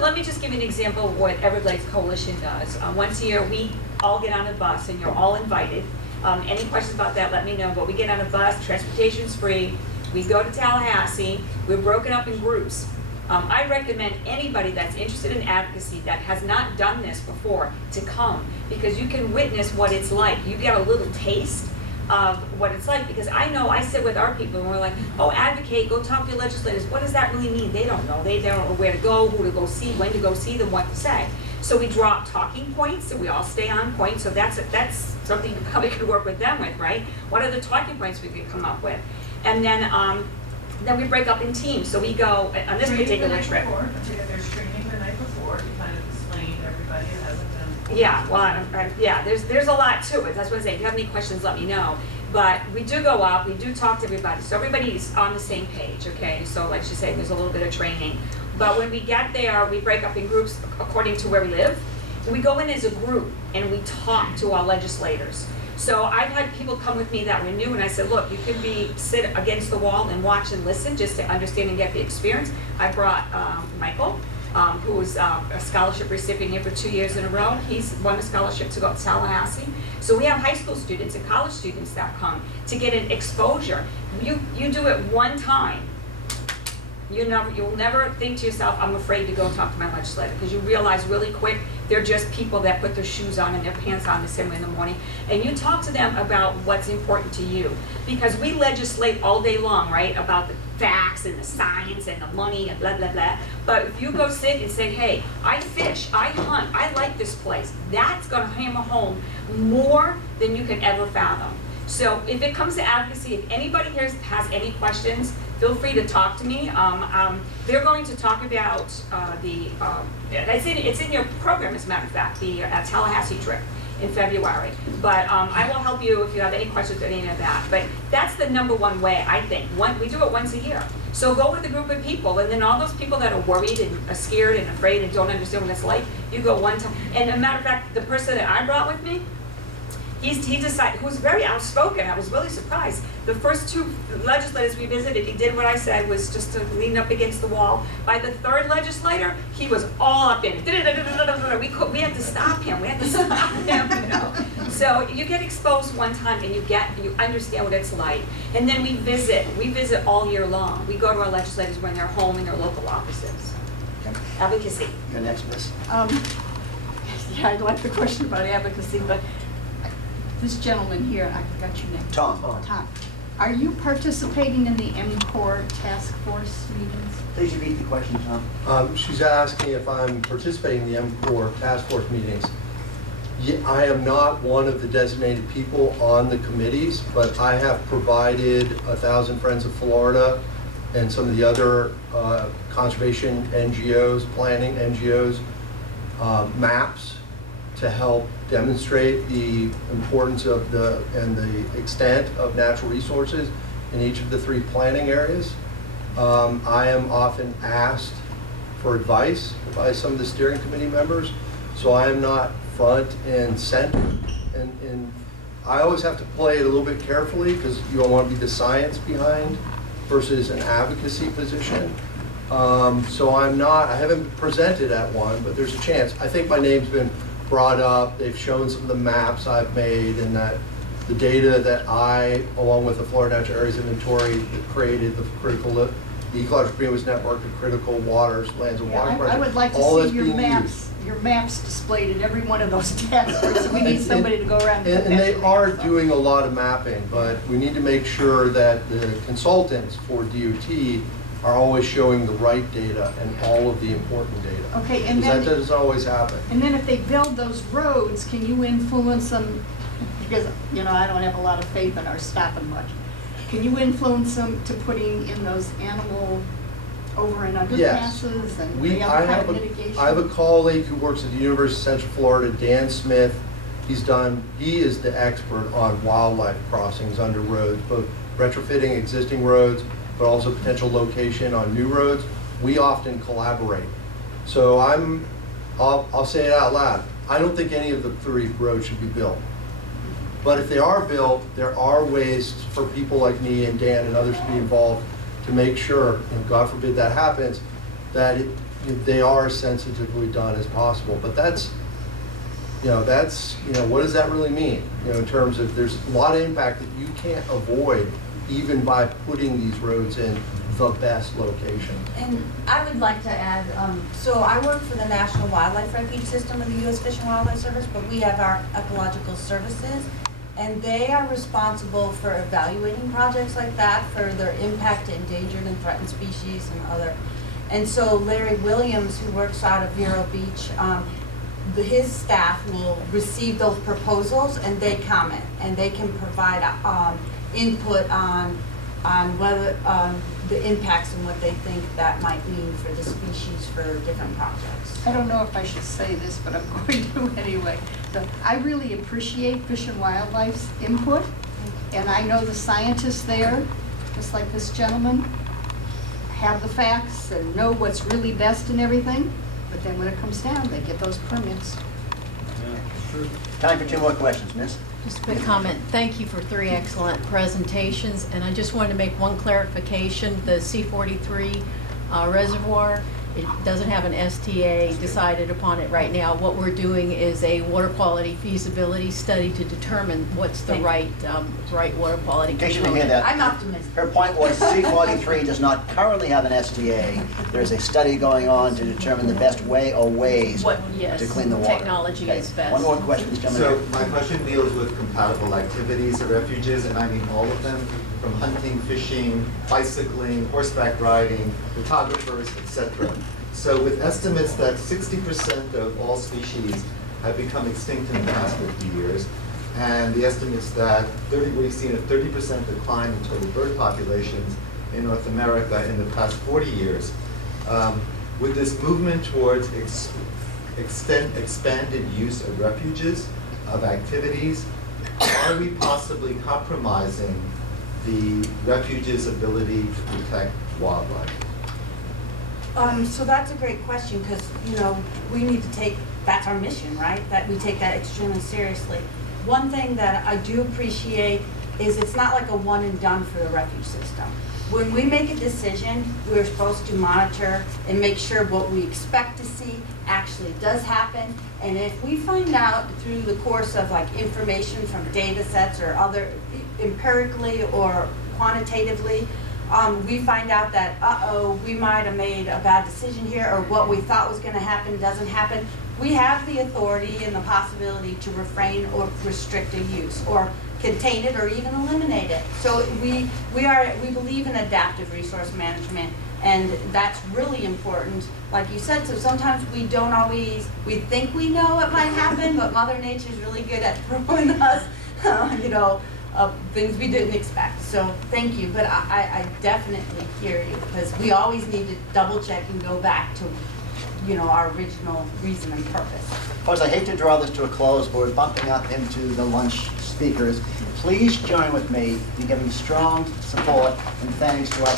let me just give you an example of what Everglades Coalition does. Once a year, we all get on a bus, and you're all invited. Any questions about that, let me know. But we get on a bus, transportation's free. We go to Tallahassee. We're broken up in groups. I recommend anybody that's interested in advocacy that has not done this before to come, because you can witness what it's like. You get a little taste of what it's like, because I know I sit with our people and we're like, oh, advocate, go talk to your legislators. What does that really mean? They don't know. They don't know where to go, who to go see, when to go see them, what to say. So we draw talking points, so we all stay on point. So that's something you probably could work with them with, right? What are the talking points we could come up with? And then we break up in teams. So we go on this particular trip. There's training the night before to kind of explain to everybody it hasn't been. Yeah, well, there's a lot to it. That's what I'm saying. If you have any questions, let me know. But we do go up, we do talk to everybody. So everybody's on the same page, okay? So like she said, there's a little bit of training. But when we get there, we break up in groups according to where we live. We go in as a group and we talk to our legislators. So I've had people come with me that were new, and I said, look, you can sit against the wall and watch and listen just to understand and get the experience. I brought Michael, who was a scholarship recipient here for 2 years in a row. He's won a scholarship to go to Tallahassee. So we have high school students and college students that come to get an exposure. You do it one time. You'll never think to yourself, I'm afraid to go talk to my legislator, because you realize really quick they're just people that put their shoes on and their pants on the same way in the morning. And you talk to them about what's important to you, because we legislate all day long, right, about the facts and the science and the money and blah, blah, blah. But if you go sit and say, hey, I fish, I hunt, I like this place, that's gonna hammer home more than you can ever fathom. So if it comes to advocacy, if anybody here has any questions, feel free to talk to me. They're going to talk about it's in your program, as a matter of fact, the Tallahassee trip in February. But I will help you if you have any questions or any of that. But that's the number one way, I think. We do it once a year. So go with a group of people, and then all those people that are worried and are scared and afraid and don't understand what it's like, you go one time. And as a matter of fact, the person that I brought with me, he decided, who was very outspoken. I was really surprised. The first 2 legislators we visited, he did what I said, was just to lean up against the wall. By the 3rd legislator, he was all up in it. We had to stop him. You know. So you get exposed one time and you understand what it's like. And then we visit all year long. We go to our legislators when they're home in their local offices. Okay. Advocacy. Your next, miss. Yeah, I'd like the question about advocacy, but this gentleman here, I forgot your name. Tom. Are you participating in the MCOR task force meetings? Please repeat the question, Tom. She's asking if I'm participating in the MCOR task force meetings. I am not one of the designated people on the committees, but I have provided 1,000 Friends of Florida and some of the other conservation NGOs, planning NGOs, maps to help demonstrate the importance of and the extent of natural resources in each of the 3 planning areas. I am often asked for advice by some of the steering committee members, so I am not front and center. And I always have to play it a little bit carefully, because you don't want to be the science behind versus an advocacy position. So I haven't presented at one, but there's a chance. I think my name's been brought up. They've shown some of the maps I've made, and that the data that I, along with the Florida Natural Areas Inventory, that created the Ecological Greenways network, the critical waters, lands and water project. I would like to see your maps displayed in every one of those task forces. We need somebody to go around and they are doing a lot of mapping, but we need to make sure that the consultants for DOT are always showing the right data and all of the important data. Okay, and because then that doesn't always happen. And then if they build those roads, can you influence them? Because I don't have a lot of faith in our stopping much. Can you influence them to putting in those animal over and underpasses Yes. and the other kind of mitigation? I have a colleague who works at the University of Central Florida, Dan Smith. He is the expert on wildlife crossings under roads, both retrofitting existing roads, but also potential location on new roads. We often collaborate. So I'll say it out loud. I don't think any of the 3 roads should be built. But if they are built, there are ways for people like me and Dan and others to be involved to make sure, and God forbid that happens, that they are as sensitively done as possible. But that's what does that really mean? In terms of, there's a lot of impact that you can't avoid even by putting these roads in the best location. And I would like to add, so I work for the National Wildlife Refuge System of the U.S. Fish and Wildlife Service, but we have our ecological services, and they are responsible for evaluating projects like that for their impact to endangered and threatened species and other. And so Larry Williams, who works out of Vero Beach, his staff will receive those proposals and they comment, and they can provide input on whether the impacts and what they think that might mean for the species for different projects. I don't know if I should say this, but I'm going to anyway. I really appreciate Fish and Wildlife's input, and I know the scientists there, just like this gentleman, have the facts and know what's really best and everything, but then when it comes down, they get those permits. Time for 2 more questions, miss. Just a quick comment. Thank you for 3 excellent presentations, and I just wanted to make one clarification. The C43 Reservoir It doesn't have an STA decided upon it right now. What we're doing is a water quality feasibility study to determine what's the right water quality In case you didn't hear component. that. I'm optimistic. Her point was C43 does not currently have an SDA. There's a study going on to determine the best way or ways What, to yes, clean the water. technology Okay. is best. One more question, this So gentleman. my question deals with compatible activities at refuges, and I mean all of them, from hunting, fishing, bicycling, horseback riding, photographers, etc. So with estimates that 60% of all species have become extinct in the past 50 years, and the estimates that we've seen a 30% decline in total bird populations in North America in the past 40 years, with this movement towards expanded use of refuges, of activities, are we possibly compromising the refuge's ability to protect wildlife? So that's a great question, because, you know, we need to take, that's our mission, right? That we take that extremely seriously. One thing that I do appreciate is it's not like a one and done for the refuge system. When we make a decision, we're supposed to monitor and make sure what we expect to see actually does happen. And if we find out through the course of like information from data sets or other empirically or quantitatively, we find out that, we might have made a bad decision here, or what we thought was gonna happen doesn't happen, we have the authority and the possibility to refrain or restrict a use, or contain it, or even eliminate it. So we believe in adaptive resource management, and that's really important, like you said. So sometimes we don't always, we think we know what might happen, but Mother Nature's really good at throwing us, things we didn't expect. So thank you, but I definitely hear you, because we always need to double check and go back to, our original reason and purpose. Folks, I hate to draw this to a close, but we're bumping up into the lunch speakers. Please join with me in giving strong support and thanks to our